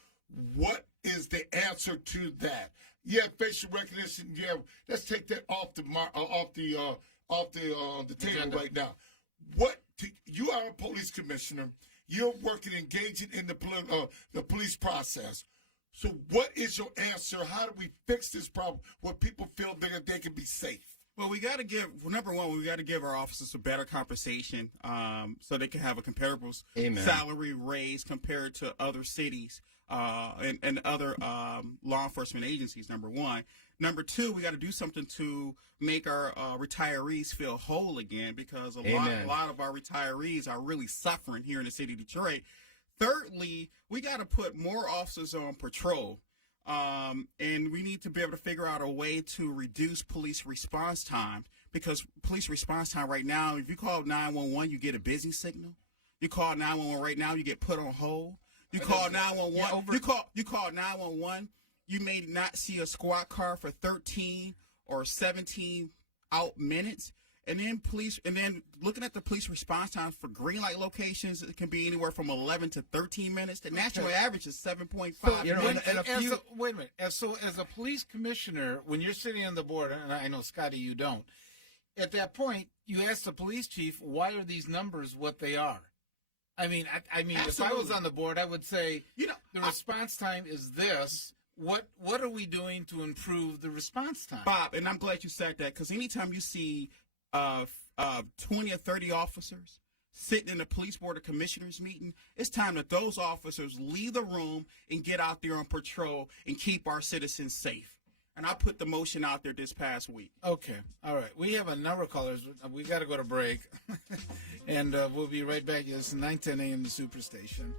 what is the answer to that? Yeah, facial recognition. Yeah, let's take that off the table right now. You are a police commissioner. You're engaging in the police process. So what is your answer? How do we fix this problem where people feel that they can be safe? Well, we got to give, number one, we got to give our officers a better compensation so they can have a comparable salary raise compared to other cities and other law enforcement agencies, number one. Number two, we got to do something to make our retirees feel whole again, because a lot of our retirees are really suffering here in the city of Detroit. Thirdly, we got to put more officers on patrol. And we need to be able to figure out a way to reduce police response time, because police response time right now, if you call 911, you get a busy signal. You call 911 right now, you get put on hold. You call 911, you call 911, you may not see a squad car for 13 or 17 out minutes. And then looking at the police response time for green light locations, it can be anywhere from 11 to 13 minutes. The national average is 7.5. So, wait a minute. As a police commissioner, when you're sitting on the board, and I know, Scotty, you don't, at that point, you ask the police chief, why are these numbers what they are? I mean, if I was on the board, I would say, the response time is this. What are we doing to improve the response time? Bob, and I'm glad you said that, because anytime you see 20 or 30 officers sitting in the police board of commissioners meeting, it's time that those officers leave the room and get out there on patrol and keep our citizens safe. And I put the motion out there this past week. Okay. All right. We have a number of callers. We got to go to break. And we'll be right back. It's 9:10 a.m. the Superstation.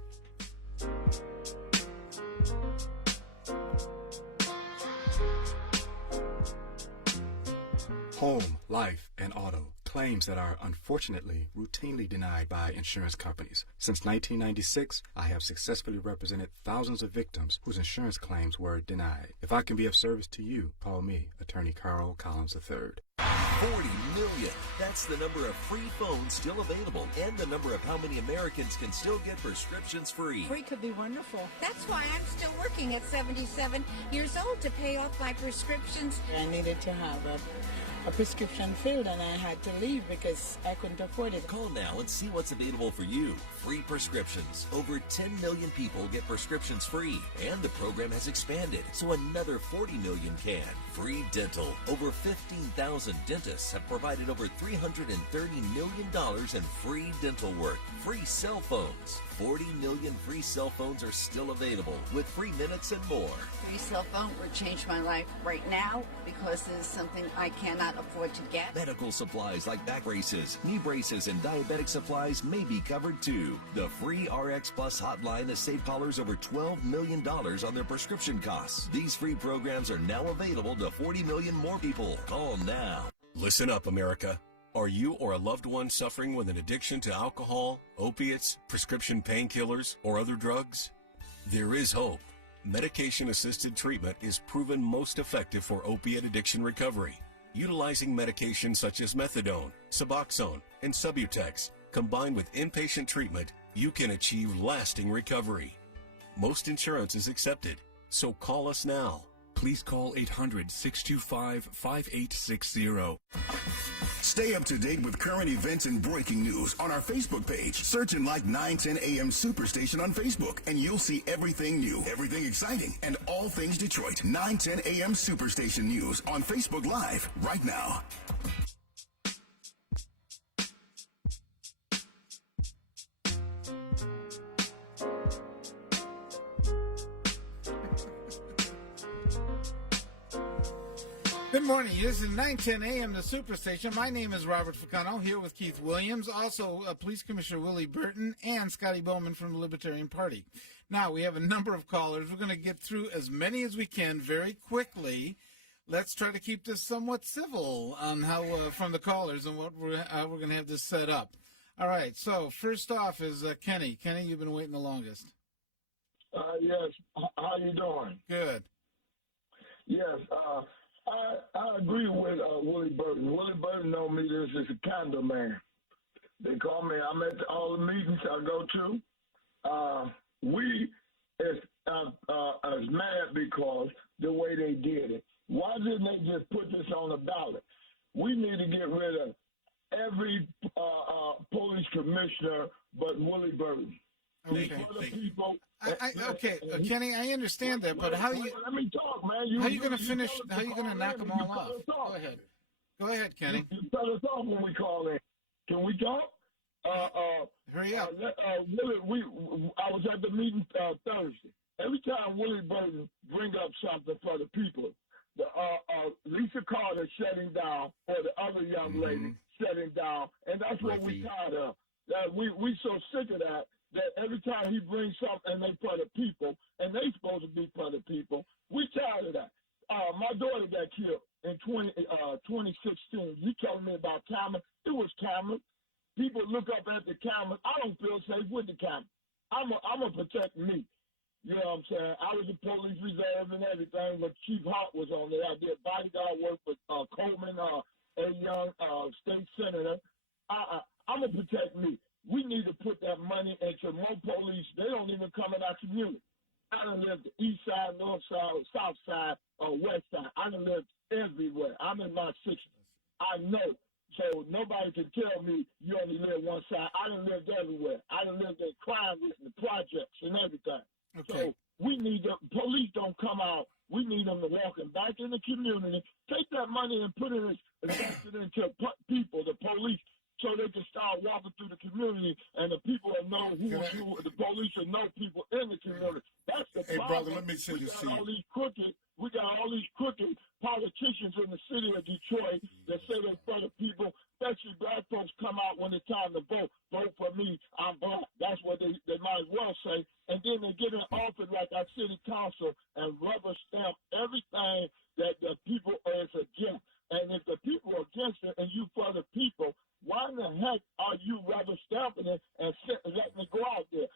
Home, life, and auto. Claims that are unfortunately routinely denied by insurance companies. Since 1996, I have successfully represented thousands of victims whose insurance claims were denied. If I can be of service to you, call me, Attorney Carl Collins III. 40 million. That's the number of free phones still available, and the number of how many Americans can still get prescriptions free. Free could be wonderful. That's why I'm still working at 77 years old to pay off my prescriptions. I needed to have a prescription filled, and I had to leave because I couldn't afford it. Call now and see what's available for you. Free prescriptions. Over 10 million people get prescriptions free, and the program has expanded, so another 40 million can. Free dental. Over 15,000 dentists have provided over $330 million in free dental work. Free cell phones. 40 million free cell phones are still available, with free minutes and more. Free cell phone would change my life right now, because it's something I cannot afford to get. Medical supplies like back braces, knee braces, and diabetic supplies may be covered too. The free RX Plus hotline has saved callers over $12 million on their prescription costs. These free programs are now available to 40 million more people. Call now. Listen up, America. Are you or a loved one suffering with an addiction to alcohol, opiates, prescription painkillers, or other drugs? There is hope. Medication-assisted treatment is proven most effective for opiate addiction recovery. Utilizing medications such as methadone, Suboxone, and Subutex, combined with inpatient treatment, you can achieve lasting recovery. Most insurance is accepted, so call us now. Please call 800-625-5860. Stay up to date with current events and breaking news on our Facebook page. Search and like 910 AM Superstation on Facebook, and you'll see everything new, everything exciting, and all things Detroit. 910 AM Superstation News on Facebook Live right now. Good morning. This is 9:10 a.m. the Superstation. My name is Robert Ficano, here with Keith Williams, also Police Commissioner Willie Burton, and Scotty Boman from the Libertarian Party. Now, we have a number of callers. We're going to get through as many as we can very quickly. Let's try to keep this somewhat civil on how from the callers and how we're going to have this set up. All right. So first off is Kenny. Kenny, you've been waiting the longest. Yes. How you doing? Good. Yes. I agree with Willie Burton. Willie Burton know me as a condo man. They call me. I'm at all the meetings I go to. We is mad because the way they did it. Why didn't they just put this on the ballot? We need to get rid of every police commissioner but Willie Burton. Okay. For the people. Kenny, I understand that, but how you? Let me talk, man. How you going to finish? How you going to knock them all off? Go ahead, Kenny. You cut us off when we call in. Can we talk? Hurry up. Willie, I was at the meeting Thursday. Every time Willie Burton bring up something for the people, Lisa Carter shutting down, or the other young lady shutting down, and that's what we tired of. We so sick of that every time he brings something and they for the people, and they supposed to be for the people, we tired of that. My daughter got killed in 2016. You telling me about cameras? It was cameras. People look up at the cameras. I don't feel safe with the cameras. I'm gonna protect me. You know what I'm saying? I was a police reserve and everything, but Chief Hart was on there. I did bodyguard work with Coleman, a young state senator. I'm gonna protect me. We need to put that money into more police. They don't even come in our community. I done lived the east side, north side, south side, or west side. I done lived everywhere. I'm in my 60s. I know. So nobody can tell me you only live one side. I done lived everywhere. I done lived in crime with the projects and everything. Okay. So we need the police don't come out. We need them to walk back in the community. Take that money and put it invested into people, the police, so they can start walking through the community, and the people will know who the police will know people in the community. That's the problem. Hey, brother, let me say this to you. We got all these crooked politicians in the city of Detroit that say they're for the people. Especially black folks come out when it's time to vote. Vote for me. I'm black. That's what they might as well say. And then they get in office like our city council and rubber stamp everything that the people is against. And if the people are against it and you for the people, why in the heck are you rubber stamping it and letting it go out there?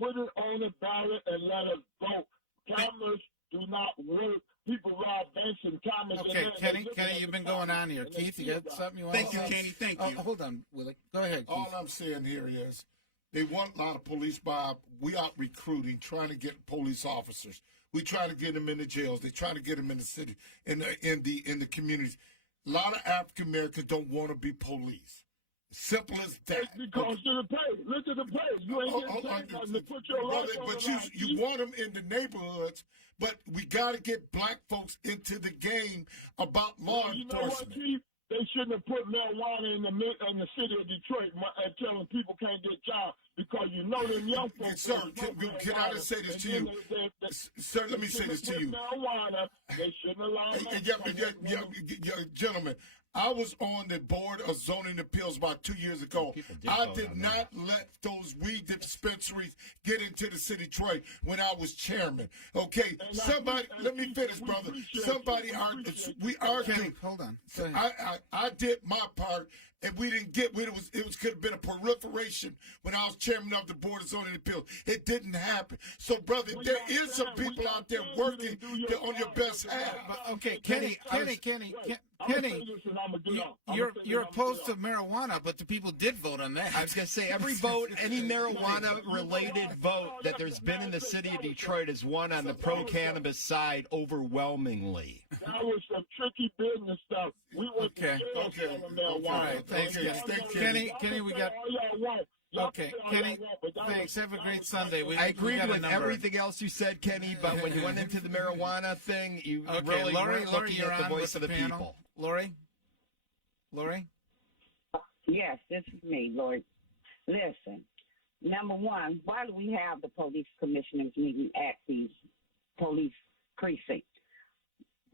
Put it on the ballot and let us vote. Cameras do not work. People rob banks and cameras. Okay, Kenny, you've been going on here. Keith, you got something you want to say? Thank you, Kenny. Thank you. Hold on, Willie. Go ahead, Keith. All I'm saying here is they want a lot of police, Bob. We out recruiting, trying to get police officers. We try to get them in the jails. They try to get them in the city, in the communities. A lot of African Americans don't want to be police. Simple as that. It's because of the pay. Look at the pay. You ain't getting nothing to put your life on But the line. you want them in the neighborhoods, but we got to get black folks into the game about law You know what, enforcement. Chief? They shouldn't have put marijuana in the city of Detroit and telling people can't get jobs because you know them young folks. Sir, can I just say this to you? Sir, let me say this to you. Marijuana, they shouldn't allow Gentlemen, I was on the board of zoning appeals about 2 years ago. I did not let those weed dispensaries get into the city of Detroit when I was chairman. Okay, somebody, let me finish, brother. Somebody, we argued. Hold on. I did my part, and we didn't get it. Could have been a proliferation when I was chairman of the board of zoning appeals. It didn't happen. So, brother, there is some people out there working on your best half. Okay, Kenny, you're opposed to marijuana, but the people did vote on that. I was going to say, every vote, any marijuana-related vote that there's been in the city of Detroit is won on the pro-cannabis side overwhelmingly. That was some tricky business stuff. We went to jail for marijuana. All right, thanks, Kenny. Kenny, we got... Okay, Kenny, thanks. Have a great Sunday. I agreed with everything else you said, Kenny, but when you went into the marijuana thing, you really weren't looking at the voice of the people. Lori? Yes, this is me, Lori. Listen, number one, why do we have the police commissioners meeting at these police precincts?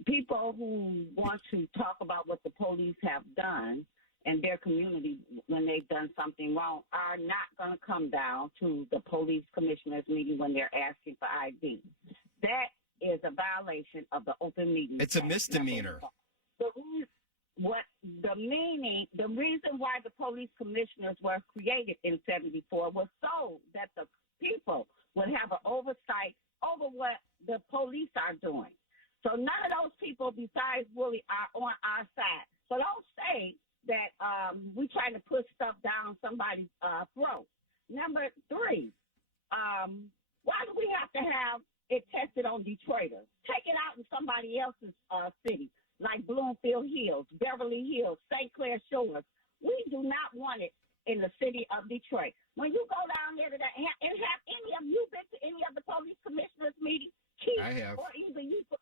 People who want to talk about what the police have done in their community when they've done something wrong are not going to come down to the police commissioners meeting when they're asking for ID. That is a violation of the open meeting. It's a misdemeanor. The reason why the police commissioners were created in 74 was so that the people would have an oversight over what the police are doing. So none of those people besides Willie are on our side. So don't say that we're trying to put stuff down somebody's throat. Number three, why do we have to have it tested on Detroiters? Take it out in somebody else's city, like Bloomfield Hills, Beverly Hills, St. Clair Shores. We do not want it in the city of Detroit. When you go down there to that, and have have. Or either you put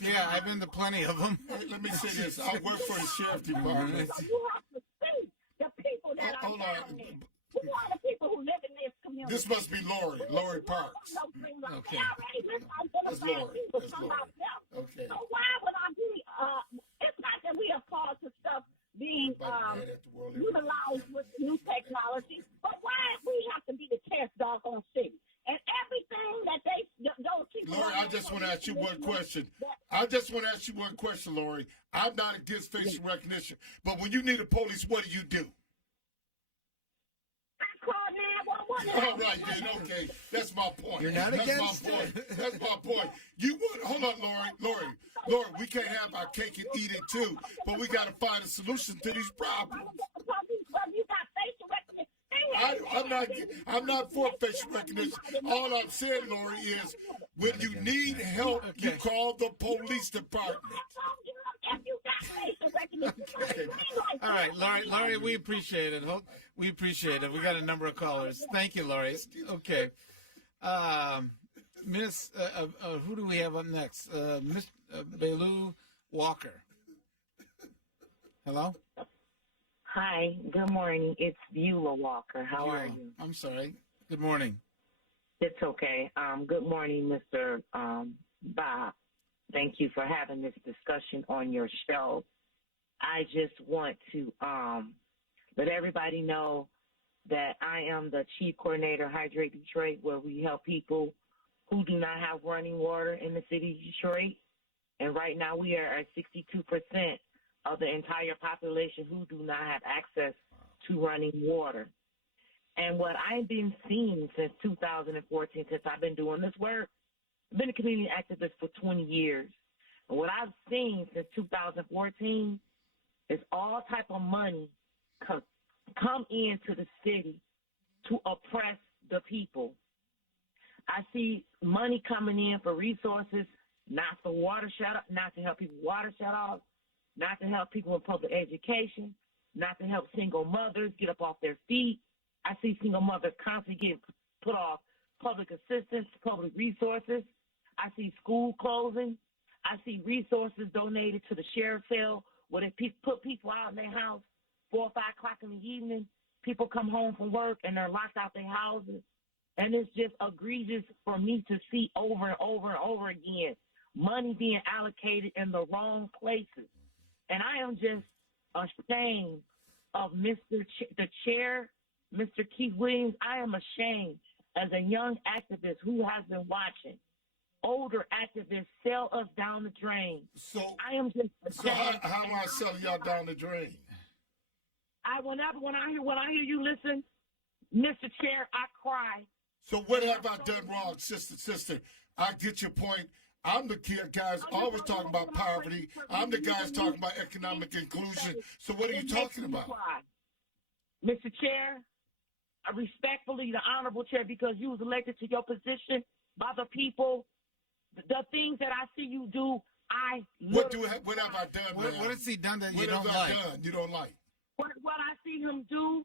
Yeah, I've been to plenty of them. Let me say this. I work for the sheriff department. So you have to see the people that are down there. Who are the people who live in this community? This must be Lori Parks. Okay. That's Lori. Okay. So why would I be, it's not that we oppose to stuff being utilized with new technology, but why we have to be the test dog on city? And everything that those people... Lori, I just want to ask you one question. Lori. I'm not against facial recognition, but when you need a police, what do? All right, then, okay. That's my point. You're not against it. That's my point. Hold on, Lori, we can't have our cake and eat it too, but we got to find a solution to these problems. I'm not for facial recognition. All I'm saying, Lori, is when you need help, you call the police department. All right, Lori, we appreciate it. We appreciate it. We got a number of callers. Thank you, Lori. Okay. Miss, who do we have up next? Miss Belu Walker. Hello? Hi, good morning. It's Beulah Walker. How are you? I'm sorry. Good morning. It's okay. Good morning, Mr. Bob. Thank you for having this discussion on your show. I just want to let everybody know that I am the chief coordinator of Hydrate Detroit, where we help people who do not have running water in the city of Detroit. And right now we are at 62% of the entire population who do not have access to running water. And what I've been seeing since 2014, since I've been doing this work, I've been a community activist for 20 years. And what I've seen since 2014 is all type of money come into the city to oppress the people. I see money coming in for resources, not for water shut off, not to help people water shut off, not to help people with public education, not to help single mothers get up off their feet. I see single mothers constantly getting put off public assistance, public resources. I see school closing. I see resources donated to the sheriff's sale where they put people out in their house 4 or 5 o'clock in the evening. People come home from work and they're locked out their houses. And it's just egregious for me to see over and over and over again money being allocated in the wrong places. And I am just ashamed of the chair, Mr. Keith Williams. I am ashamed as a young activist who has been watching older activists sell us down the drain. So I am just ashamed. So how am I selling y'all down the drain? When I hear you listen, Mr. Chair, I cry. So what have I done wrong, sister? I get your point. I'm the guys always talking about poverty. I'm the guys talking about economic inclusion. So what are you talking about? Mr. Chair, respectfully, the honorable chair, because you was elected to your position by the people, the things that I see you do, What have I done, man? What has he done that you don't like? What have I done you don't like? What I see him do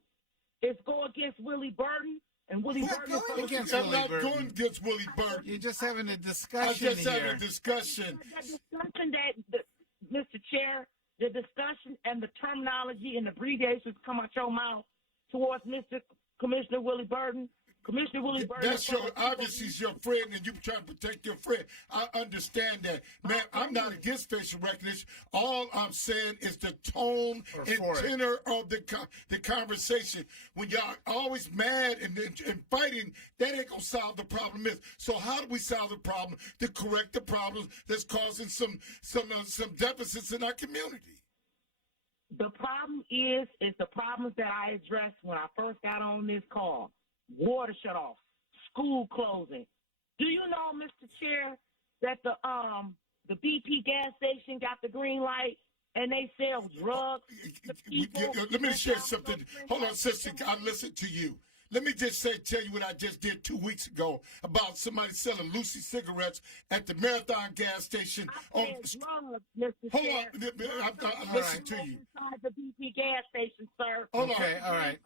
is go against Willie Burton. And Willie Burton I'm not going against Willie Burton. You're just having a discussion I'm just having a discussion. The discussion Mr. Chair, the discussion and the terminology and the abbreviations come out your mouth towards Mr. Commissioner Willie Burton. Commissioner Willie Burton. That's obviously he's your friend and you trying to protect your friend. I understand that. Man, I'm not against facial recognition. All I'm saying is the tone and tenor of the conversation. When y'all always mad and fighting, that ain't going to solve the problem. So how do we solve the problem to correct the problems that's causing some deficits in our community? The problem is the problems that I addressed when I first got on this call. Water shut off, school closing. Do you know, Mr. Chair, that the BP gas station got the green light and they sell drugs to people? Let me share something. Hold on, sister. I listened to you. Let me just tell you what I just did 2 weeks ago about somebody selling Lucy cigarettes at the Marathon gas station. Hold on, I listened to you. Inside the BP gas station, sir. Hold on. Okay, all right.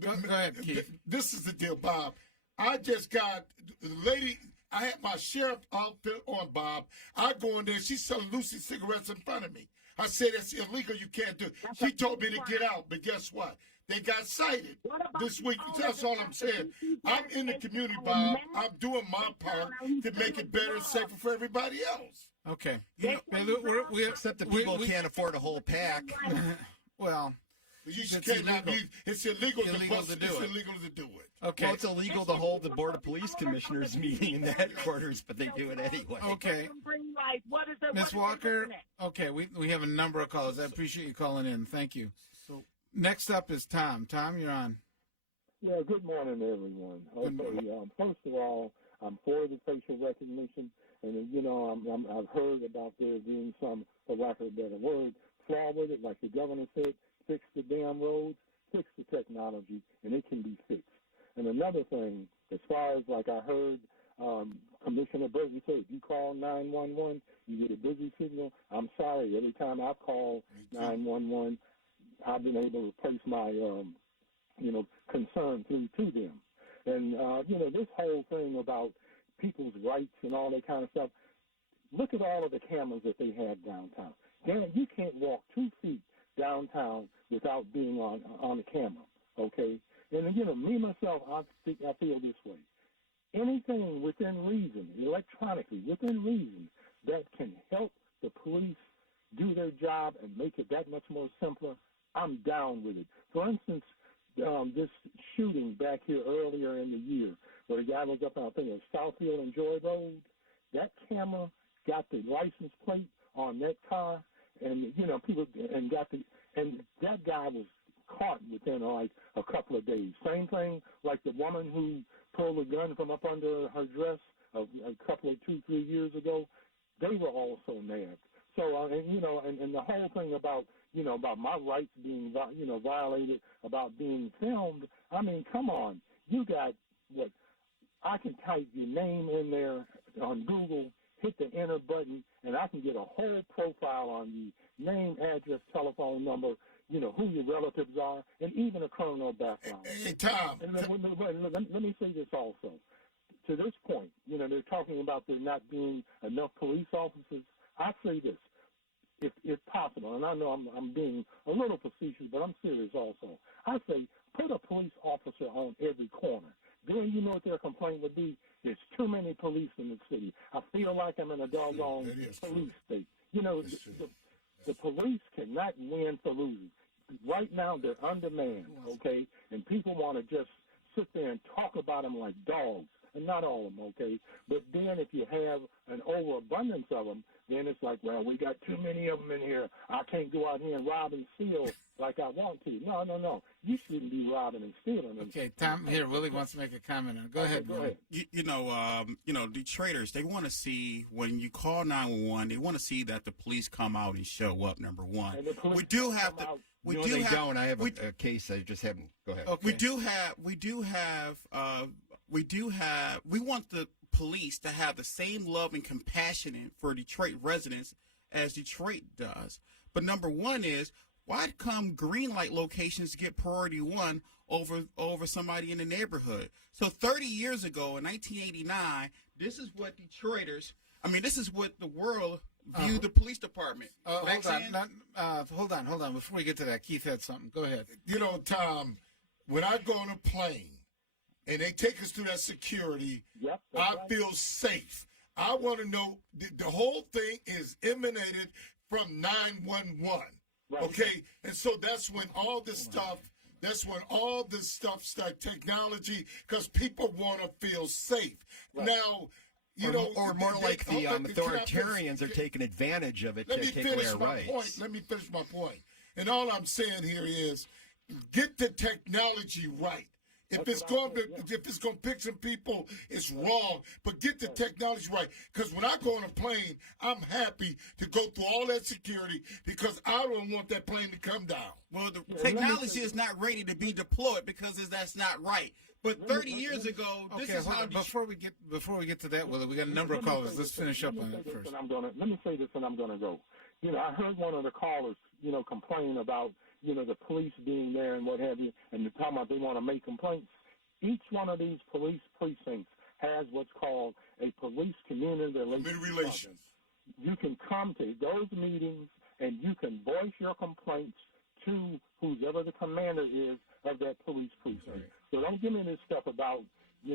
Go ahead, Keith. This is the deal, Bob. I just got the lady. I had my sheriff outfit on, Bob. I go in there. She's selling Lucy cigarettes in front of me. I said, that's illegal. You can't do it. She told me to get out, but guess what? They got cited this week. That's all I'm saying. I'm in the community, Bob. I'm doing my part to make it better and safer for everybody else. Okay. Except the people can't afford a whole pack. Well, it's illegal to do it. Illegal to do it. Okay. Well, it's illegal to hold the Board of Police Commissioners meeting in the headquarters, but they do it anyway. Okay. Ms. Walker, okay, we have a number of calls. I appreciate you calling in. Thank you. So next up is Tom. Tom, you're on. Yeah, good morning, everyone. Okay, first of all, I'm for the facial recognition, and I've heard about there being some, for lack of a better word, flaw with it, like the governor said, fix the damn roads, fix the technology, and it can be fixed. And another thing, as far as like I heard Commissioner Burton say, if you call 911, you get a busy signal. I'm sorry, every time I call 911, I've been able to place my, concern through to them. And, this whole thing about people's rights and all that kind of stuff, look at all of the cameras that they have downtown. Dan, you can't walk 2 feet downtown without being on the camera, okay? And, me, myself, I feel this way. Anything within reason, electronically, within reason, that can help the police do their job and make it that much more simpler, I'm down with it. For instance, this shooting back here earlier in the year where the guy was up on, I think it was Southfield and Joy Road, that camera got the license plate on that car, and, and that guy was caught within like a couple of days. Same thing like the woman who pulled a gun from up under her dress a couple of 2-3 years ago. They were also nabbed. So and the whole thing about about my rights being violated, about being filmed. I mean, come on, you got what? I can type your name in there on Google, hit the enter button, and I can get a whole profile on you: name, address, telephone number, who your relatives are, and even a criminal background. Hey, Tom. And let me say this also. To this point, they're talking about there not being enough police officers. I say this, if possible, and I know I'm being a little facetious, but I'm serious also. I say put a police officer on every corner. Then you know what their complaint would be? There's too many police in the city. I feel like I'm in a doggone police state. The police cannot win for losing. Right now, they're undermanned, okay? And people want to just sit there and talk about them like dogs. And not all of them, okay? But then if you have an overabundance of them, then it's like, well, we got too many of them in here. I can't go out here and rob and steal like I want to. No. You shouldn't be robbing and stealing. Okay, Tom, here, Willie wants to make a comment. Go ahead, Willie. Detroiters, they want to see, when you call 911, they want to see that the police come out and show up, number one. We do have to... I have a case I just haven't... Go ahead. Okay. We want the police to have the same love and compassion for Detroit residents as Detroit does. But number one is, why come green light locations get priority one over somebody in the neighborhood? So 30 years ago, in 1989, this is what this is what the world viewed the police department. Hold on. Before we get to that, Keith had something. Go ahead. Tom, when I go on a plane, and they take us through that security, I feel safe. I want to know the whole thing is emanated from 911. Right. Okay? And so that's when all this stuff start technology, because people want to feel safe. Right. Now, or more like the authoritarians are taking advantage of it to take their rights. Let me finish my point. And all I'm saying here is, get the technology right. If it's going to pick some people, it's wrong. But get the technology right. Because when I go on a plane, I'm happy to go through all that security because I don't want that plane to come down. Well, the technology is not ready to be deployed because that's not right. But 30 years ago, this is how... Before we get to that, Willie, we got a number of callers. Let's finish up on that first. Let me say this, and I'm going to go. I heard one of the callers, complain about the police being there and what have you, and they're talking about they want to make complaints. Each one of these police precincts has what's called a come to those meetings and you can voice your complaints to whoever the commander is of that police precinct. Right. So don't give me this stuff about, they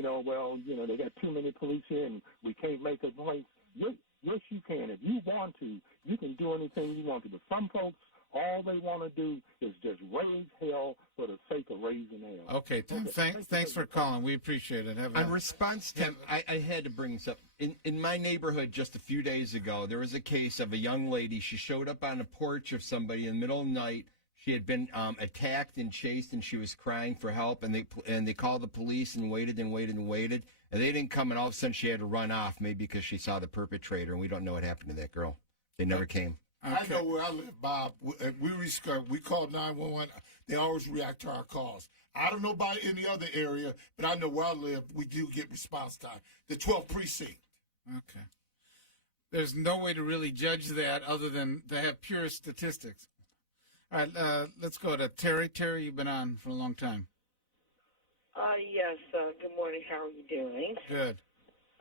got too many police here and we can't make a complaint. Yes, you can. If you want to, you can do anything you want to. But some folks, all they want to do is just raise hell for the sake of raising hell. Okay, Tim, thanks for calling. We appreciate it. In response, Tim, I had to bring this up. In my neighborhood just a few days ago, there was a case of a young lady. She showed up on the porch of somebody in the middle of the night. She had been attacked and chased, and she was crying for help. And they called the police and waited and waited and waited. And they didn't come, and all of a sudden she had to run off, maybe because she saw the perpetrator, and we don't know what happened to that girl. They never came. Okay. I know where I live, Bob. We call 911. They always react to our calls. I don't know about any other area, but I know where I live, we do get response time. The 12th precinct. Okay. There's no way to really judge that other than to have pure statistics. All right, let's go to Terry. Terry, you've been on for a long time. Yes. Good morning. How are you doing? Good.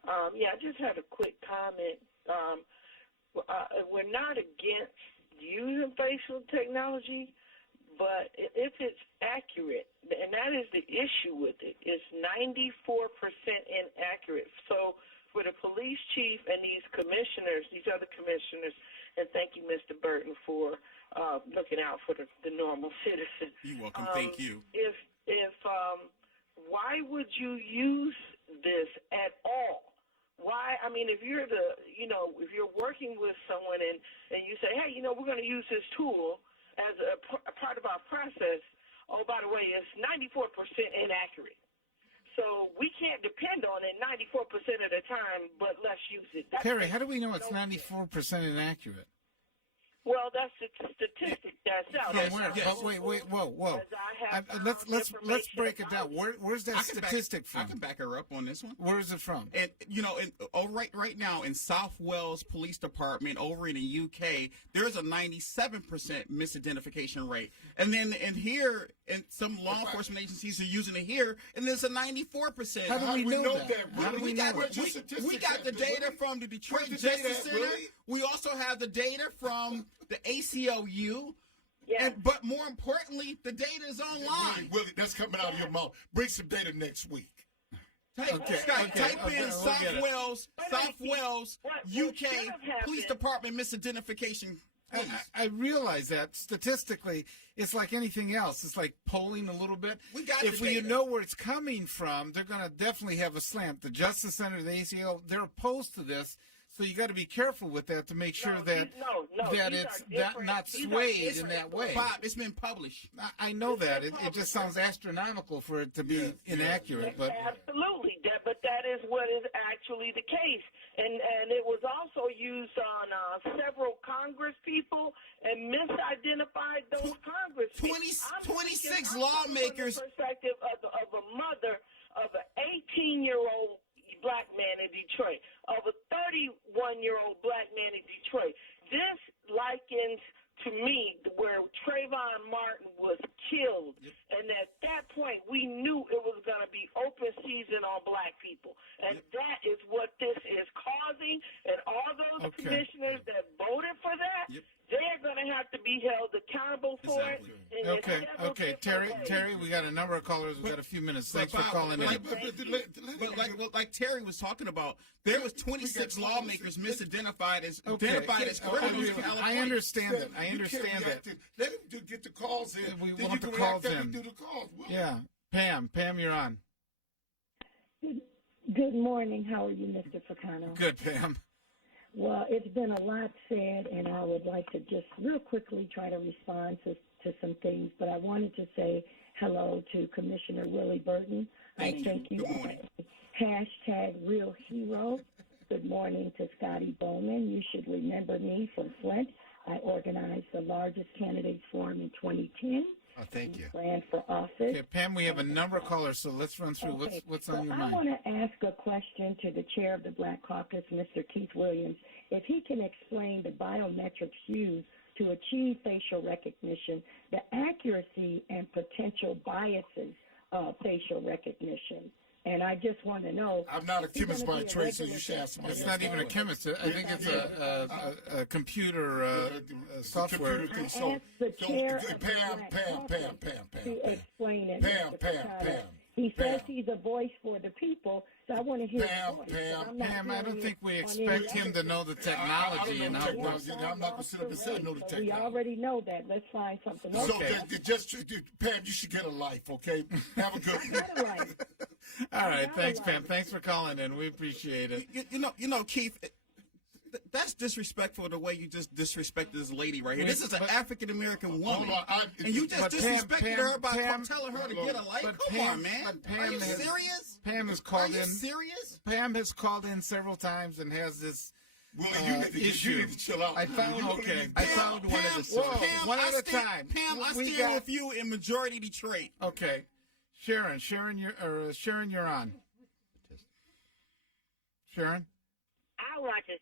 I just had a quick comment. We're not against using facial technology, but if it's accurate, and that is the issue with it, it's 94% inaccurate. So for the police chief and these other commissioners, and thank you, Mr. Burton, for looking out for the normal citizen. You're welcome. Thank you. Why would you use this at all? Why? I mean, if you're if you're working with someone and you say, hey, we're going to use this tool as a part of our process. Oh, by the way, it's 94% inaccurate. So we can't depend on it 94% of the time, but let's use it. Terry, how do we know it's 94% inaccurate? Well, that's the statistic that's out. Wait, whoa. Let's break it down. Where's that statistic from? I can back her up on this one. Where is it from? And right now in South Wales Police Department over in the UK, there's a 97% misidentification rate, and then here, and some law enforcement agencies are using it here, and there's a 94%. How do we know that? How do we know that? We got the data from the Detroit Justice Center. Really? We also have the data from the ACLU. Yeah. But more importantly, the data is online. Willie, that's coming out of your mouth. Bring some data next week. Type in South Wales, UK Police Department misidentification. I realize that statistically, it's like anything else. It's like polling a little bit. If we know where it's coming from, they're going to definitely have a slant. The Justice Center, the ACL, they're opposed to this. So you got to be careful with that to make sure that it's not swayed in that way. Bob, it's been published. I know that. It just sounds astronomical for it to be inaccurate. But absolutely, but that is what is actually the case. And it was also used on several Congress people and misidentified those Congress people. 26 lawmakers. From the perspective of a mother of an 18-year-old black man in Detroit, of a 31-year-old black man in Detroit. This likens to me where Trayvon Martin was killed, and at that point we knew it was going to be open season on black people, and that is what this is causing, and all those commissioners that voted for that, they're going to have to be held accountable for it. Okay, Terry, we got a number of callers. We got a few minutes. Thanks for calling in. Like Terry was talking about, there was 26 lawmakers misidentified as criminals. I understand that. Let him get the calls in. We want the calls in. Do the calls. Yeah, Pam, you're on. Good morning. How are you, Mr. Ficano? Good, Pam. Well, it's been a lot said, and I would like to just real quickly try to respond to some things, but I wanted to say hello to Commissioner Willie Burton. I think you are a #real hero. Good morning to Scotty Boman. You should remember me from Flint. I organized the largest candidates forum in 2010. Oh, thank you. Ran for office. Okay, Pam, we have a number of callers, so let's run through what's on your mind. I want to ask a question to the chair of the Black Caucus, Mr. Keith Williams, if he can explain the biometrics used to achieve facial recognition, the accuracy and potential biases of facial recognition. And I just want to know. I'm not a chemist by trade, so you should ask somebody. It's not even a chemist. I think it's a computer software. I asked the chair of the Pam to explain it. Pam. He says he's a voice for the people, so I want to hear his voice. Pam, I don't think we expect him to know the technology and how it works. I'm not going to sit up and say I know the technology. We already know that. Let's find something else. So Pam, you should get a life, okay? Have a good one. All right, thanks, Pam. Thanks for calling in. We appreciate it. You know, Keith. That's disrespectful the way you just disrespected this lady right here. This is an African American woman, and you just disrespected her by telling her to get a light. Come on, man. Are you serious? Pam has called in. Are you serious? Pam has called in several times and has this issue. You need to chill out. I found one at a time. Pam, I stand with you in majority Detroit. Okay, Sharon, you're on. Sharon. I want to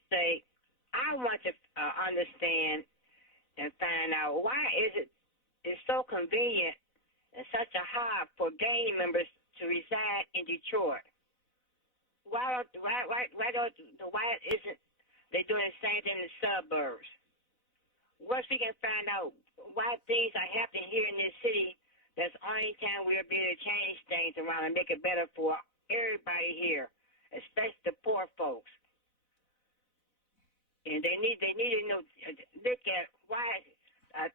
understand and find out why it's so convenient and such a hard for gang members to reside in Detroit. Why isn't they doing the same thing in the suburbs? Once we can find out why things are happening here in this city, that's the only time we'll be able to change things around and make it better for everybody here, especially the poor folks. And they need to look at why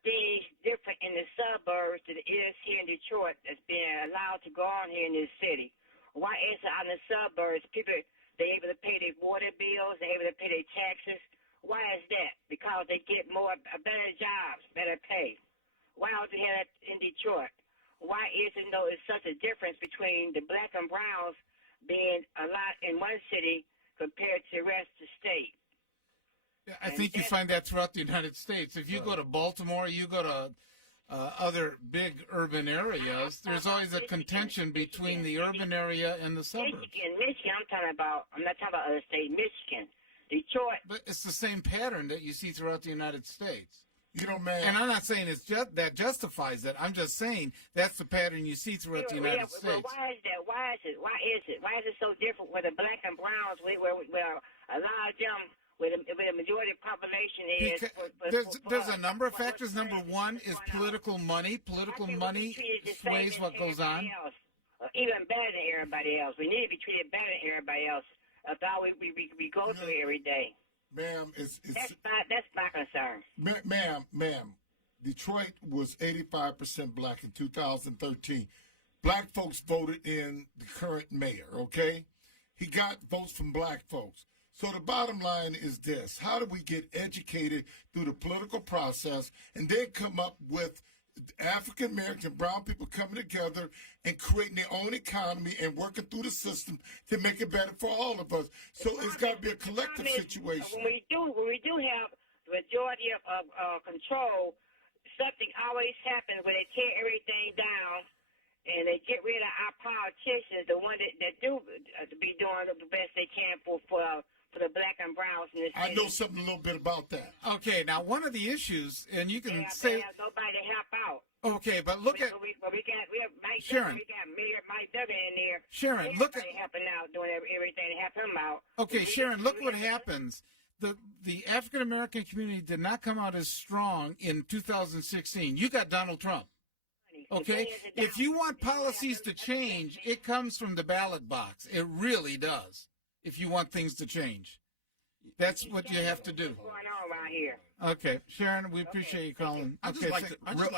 things different in the suburbs than it is here in Detroit that's being allowed to go on here in this city. Why is it on the suburbs people they're able to pay their water bills, they're able to pay their taxes? Why is that? Because they get better jobs, better pay. Why don't they have that in Detroit? Why isn't it's such a difference between the black and browns being a lot in one city compared to the rest of the state? I think you find that throughout the United States. If you go to Baltimore, you go to other big urban areas, there's always a contention between the urban area and the suburbs. Michigan, I'm not talking about other states. Michigan, Detroit. But it's the same pattern that you see throughout the United States. You know, man. And I'm not saying that justifies it. I'm just saying that's the pattern you see throughout the United States. Well, why is that? Why is it so different with the black and browns where a lot of them where the majority of the population is. There's a number of factors. Number one is political money. Political money sways what goes on. Even better than everybody else. We need to be treated better than everybody else. That's all we go through every day. Ma'am, that's my concern. Ma'am, Detroit was 85% black in 2013. Black folks voted in the current mayor, okay? He got votes from black folks. So the bottom line is this. How do we get educated through the political process and then come up with African Americans and brown people coming together and creating their own economy and working through the system to make it better for all of us? So it's got to be a collective situation. When we do have the majority of control, something always happens where they tear everything down and they get rid of our politicians, the one that do be doing the best they can for the black and browns in this city. I know something a little bit about that. Okay, now one of the issues, and you can say nobody to help out. Okay, but look at we have Mike Sharon. We got Mayor Mike Duggan in there. Sharon, look at helping out, doing everything to help him out. Okay, Sharon, look what happens. The African American community did not come out as strong in 2016. You got Donald Trump. Okay, if you want policies to change, it comes from the ballot box. It really does. If you want things to change, that's what you have to do. What's going on around here? Okay, Sharon, we appreciate you calling. I just like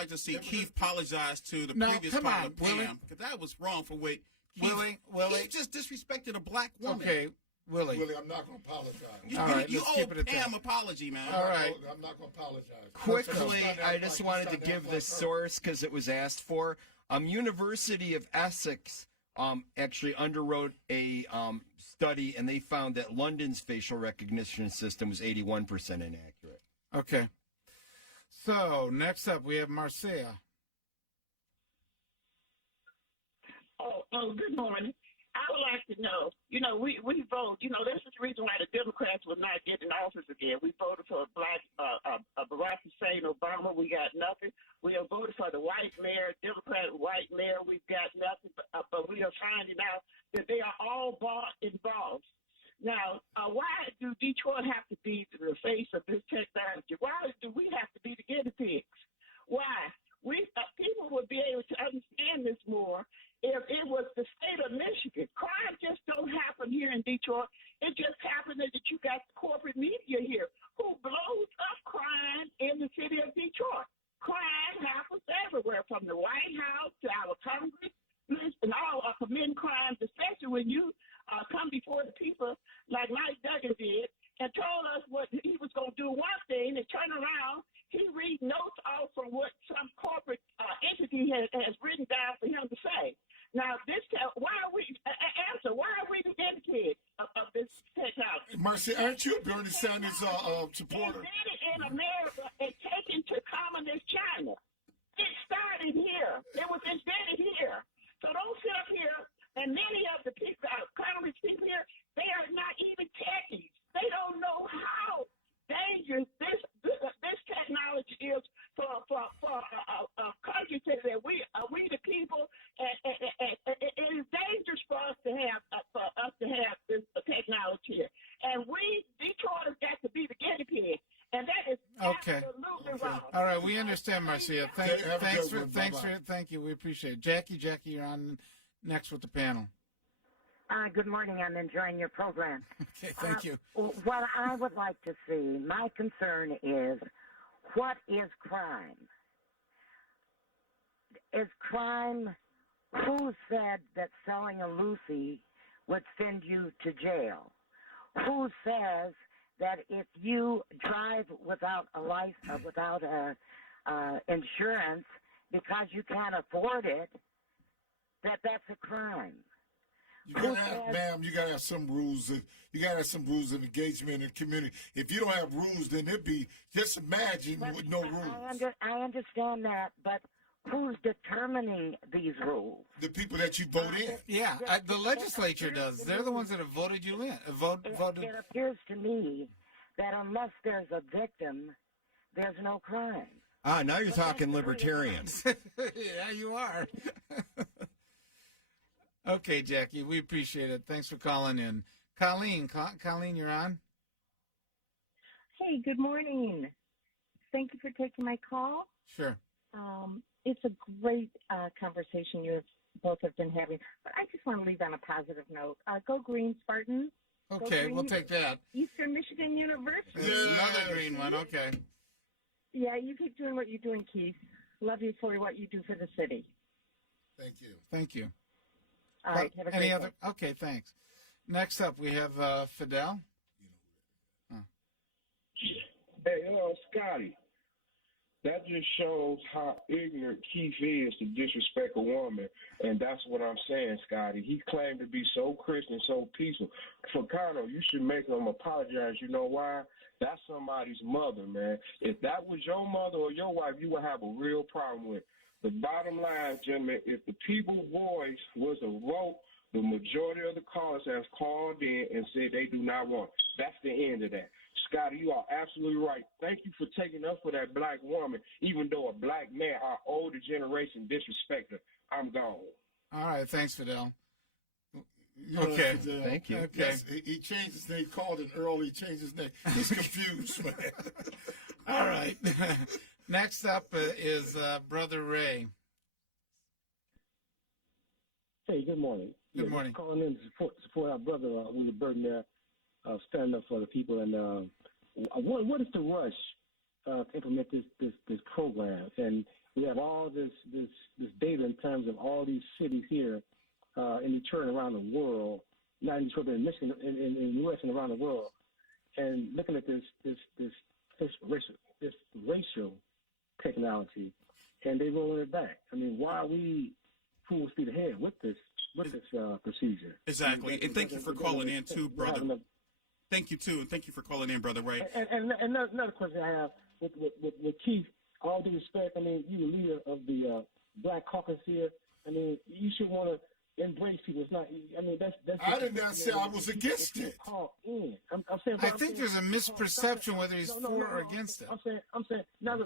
to see Keith apologize to the previous caller, Pam, because that was wrong for what Willie. He just disrespected a black woman. Okay, Willie, I'm not going to apologize. You owe Pam apology, man. All right. I'm not going to apologize. Quickly, I just wanted to give the source because it was asked for. University of Essex actually underwrote a study, and they found that London's facial recognition system was 81% inaccurate. Okay. So, next up, we have Marcia. Oh, good morning. I would like to know, we vote, that's the reason why the Democrats will not get in office again. We voted for Barack Hussein Obama. We got nothing. We have voted for the white mayor, Democrat white mayor. We've got nothing. But we are finding out that they laws. Now, why do Detroit have to be the face of this technology? Why do we have to be the guinea pigs? Why? People would be able to understand this more if it was the state of Michigan. Crime just don't happen here in Detroit. It just happens that you got corporate media here who blows up crime in the city of Detroit. Crime happens everywhere, from the White House to our Congress and all commit crimes, especially when you come before the people like Mike Duggan did and told us what he was going to do one thing and turn around. He read notes off from what some corporate entity has written down for him to say. Now, why are we the dedicated of this technology? Marcy, aren't you a Bernie Sanders supporter? Invented in America and taken to communist China. It started here. It was invented here. So don't sit up here, and many of the people, communist people here, they are not even techies. They don't know how dangerous this technology is for a country that we the people, and it is dangerous for us to have this technology here. And we Detroit has got to be the guinea pig, and that is absolutely wrong. All right, we understand, Marcia. Thank you. We appreciate it. Jackie, you're on next with the panel. Good morning. I'm enjoying your program. Okay, thank you. What I would like to see, my concern is, what is crime? Is crime, who said that selling a Lucy would send you to jail? Who says that if you drive without a license, without insurance, because you can't afford it, that's a crime? You gotta have some rules. You gotta have some rules of engagement in the community. If you don't have rules, then it'd be, just imagine with no rules. I understand that, but who's determining these rules? The people that you vote in. Yeah, the legislature does. They're the ones that have voted you in. Voted. It appears to me that unless there's a victim, there's no crime. Now you're talking libertarians. Yeah, you are. Okay, Jackie, we appreciate it. Thanks for calling in. Colleen, you're on. Hey, good morning. Thank you for taking my call. Sure. It's a great conversation you both have been having, but I just want to leave on a positive note. Go Green, Spartans. Okay, we'll take that. Eastern Michigan University. Another green one, okay. Yeah, you keep doing what you're doing, Keith. Love you for what you do for the city. Thank you. All right, have a great day. Okay, thanks. Next up, we have Fidel. Hey, Scotty, that just shows how ignorant Keith is to disrespect a woman, and that's what I'm saying, Scotty. He claimed to be so Christian, so peaceful. Ficano, you should make him apologize. You know why? That's somebody's mother, man. If that was your mother or your wife, you would have a real problem with it. The bottom line, gentlemen, if the people's voice was a vote, the majority of the callers have called in and said they do not want it. That's the end of that. Scotty, you are absolutely right. Thank you for taking up for that black woman, even though a black man, our older generation, disrespect her. I'm gone. All right, thanks, Fidel. Okay. Thank you. Okay. Yes, he changed his name, called it Earl. He changed his name. He's confused, man. All right. Next up is Brother Ray. Hey, good morning. Good morning. Calling in to support our brother, Willie Burton there, standing up for the people. And what is the rush to implement this program? And we have all this data in terms of all these cities here in Detroit and around the world, not in Detroit, but in Michigan, in the U.S. and around the world, and looking at this racial technology, and they rolling it back. I mean, why are we full speed ahead with this procedure? Exactly, and thank you for calling in too, brother. Thank you too, and thank you for calling in, Brother Ray. And another question I have with Keith. All due respect, I mean, you're the leader of the Black Caucus here. I mean, you should want to embrace people. It's not. I mean, that's. I did not say I was against it. Call in. I'm saying. I think there's a misperception whether he's for or against it. I'm saying. Now, we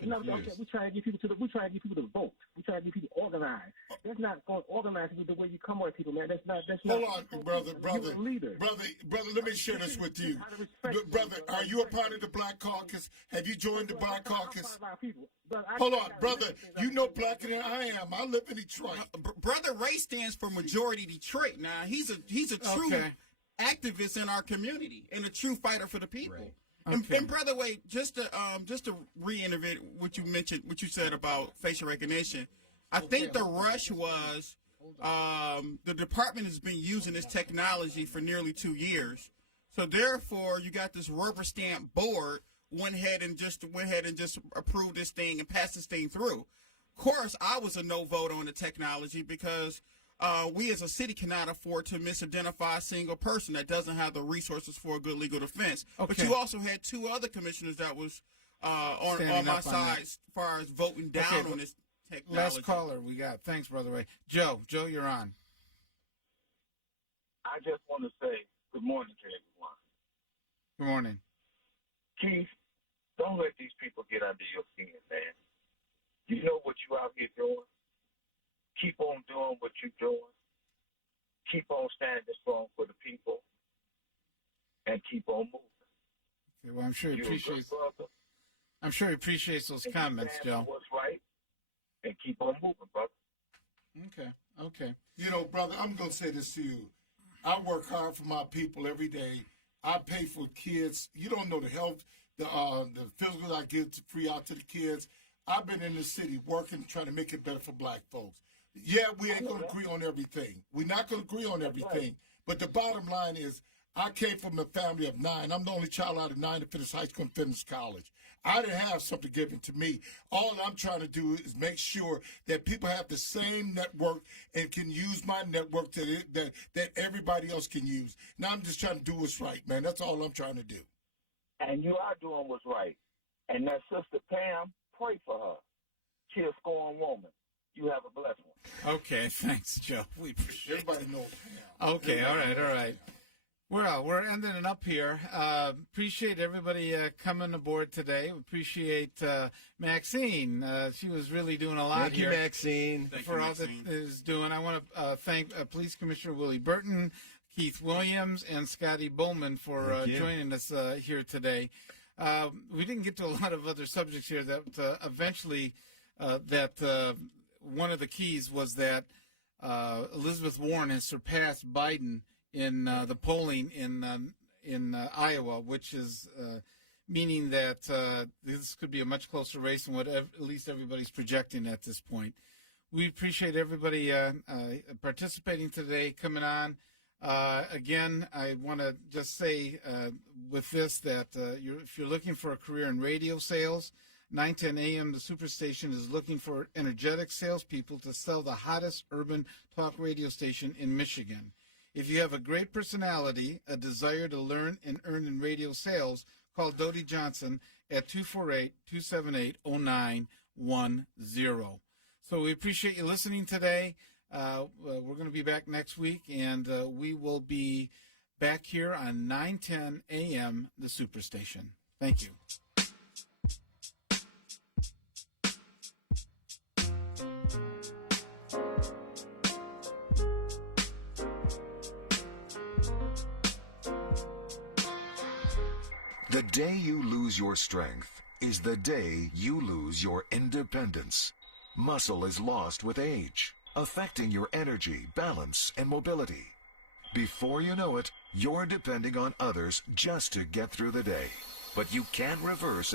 try to get people to vote. We try to get people organized. That's not going to organize people the way you come with people, man. That's not. Hold on, brother. Let me share this with you, brother. Are you a part of the Black Caucus? Have you joined the Black Caucus? Hold on, brother. You know blacker than I am. I live in Detroit. Brother Ray stands for Majority Detroit. Now he's a true activist in our community and a true fighter for the people. Right. And brother Wade, just to reiterate what you mentioned, what you said about facial recognition, I think the rush was the department has been using this technology for nearly 2 years, so therefore you got this rubber stamp board went ahead and just approved this thing and passed this thing through. Of course, I was a no vote on the technology because we as a city cannot afford to misidentify a single person that doesn't have the resources for a good legal defense. Okay. But you also had 2 other commissioners that was on my side as far as voting down on this technology. Last caller we got. Thanks, Brother Ray. Joe, you're on. I just want to say good morning to everyone. Good morning. Keith, don't let these people get under your skin, man. You know what you out here doing? Keep on doing what you're doing. Keep on standing strong for the people. And keep on moving. Okay, well, I'm sure he appreciates those comments, Joe. What's right, and keep on moving, brother. Okay. You know, brother, I'm going to say this to you. I work hard for my people every day. I pay for kids. You don't know the health, the physical I give free out to the kids. I've been in the city working, trying to make it better for black folks. Yeah, we ain't going to agree on everything. We're not going to agree on everything. But the bottom line is, I came from a family of 9. I'm the only child out of 9 to finish high school and finish college. I didn't have something given to me. All I'm trying to do is make sure that people have the same network and can use my network that everybody else can use. Now I'm just trying to do what's right, man. That's all I'm trying to do. And you are doing what's right. And that Sister Pam, pray for her. She's a scorned woman. You have a blessed one. Okay, thanks, Joe. We appreciate it. Everybody knows Pam. Okay, all right. We're ending it up here. Appreciate everybody coming aboard today. Appreciate Maxine. She was really doing a lot here. Thank you, Maxine. For all that is doing. I want to thank Police Commissioner Willie Burton, Keith Williams, and Scotty Boman for joining us here today. We didn't get to a lot of other subjects here that eventually one of the keys was that Elizabeth Warren has surpassed Biden in the polling in Iowa, which is meaning that this could be a much closer race than what at least everybody's projecting at this point. We appreciate everybody participating today, coming on. Again, I want to just say with this that if you're looking for a career in radio sales, 910 AM, the Superstation is looking for energetic salespeople to sell the hottest urban talk radio station in Michigan. If you have a great personality, a desire to learn and earn in radio sales, call Dody Johnson at 248-278-0910. So we appreciate you listening today. We're going to be back next week, and we will be back here on 910 AM, the Superstation. Thank you. The day you lose your strength is the day you lose your independence. Muscle is lost with age, affecting your energy, balance, and mobility. Before you know it, you're depending on others just to get through the day. But you can't reverse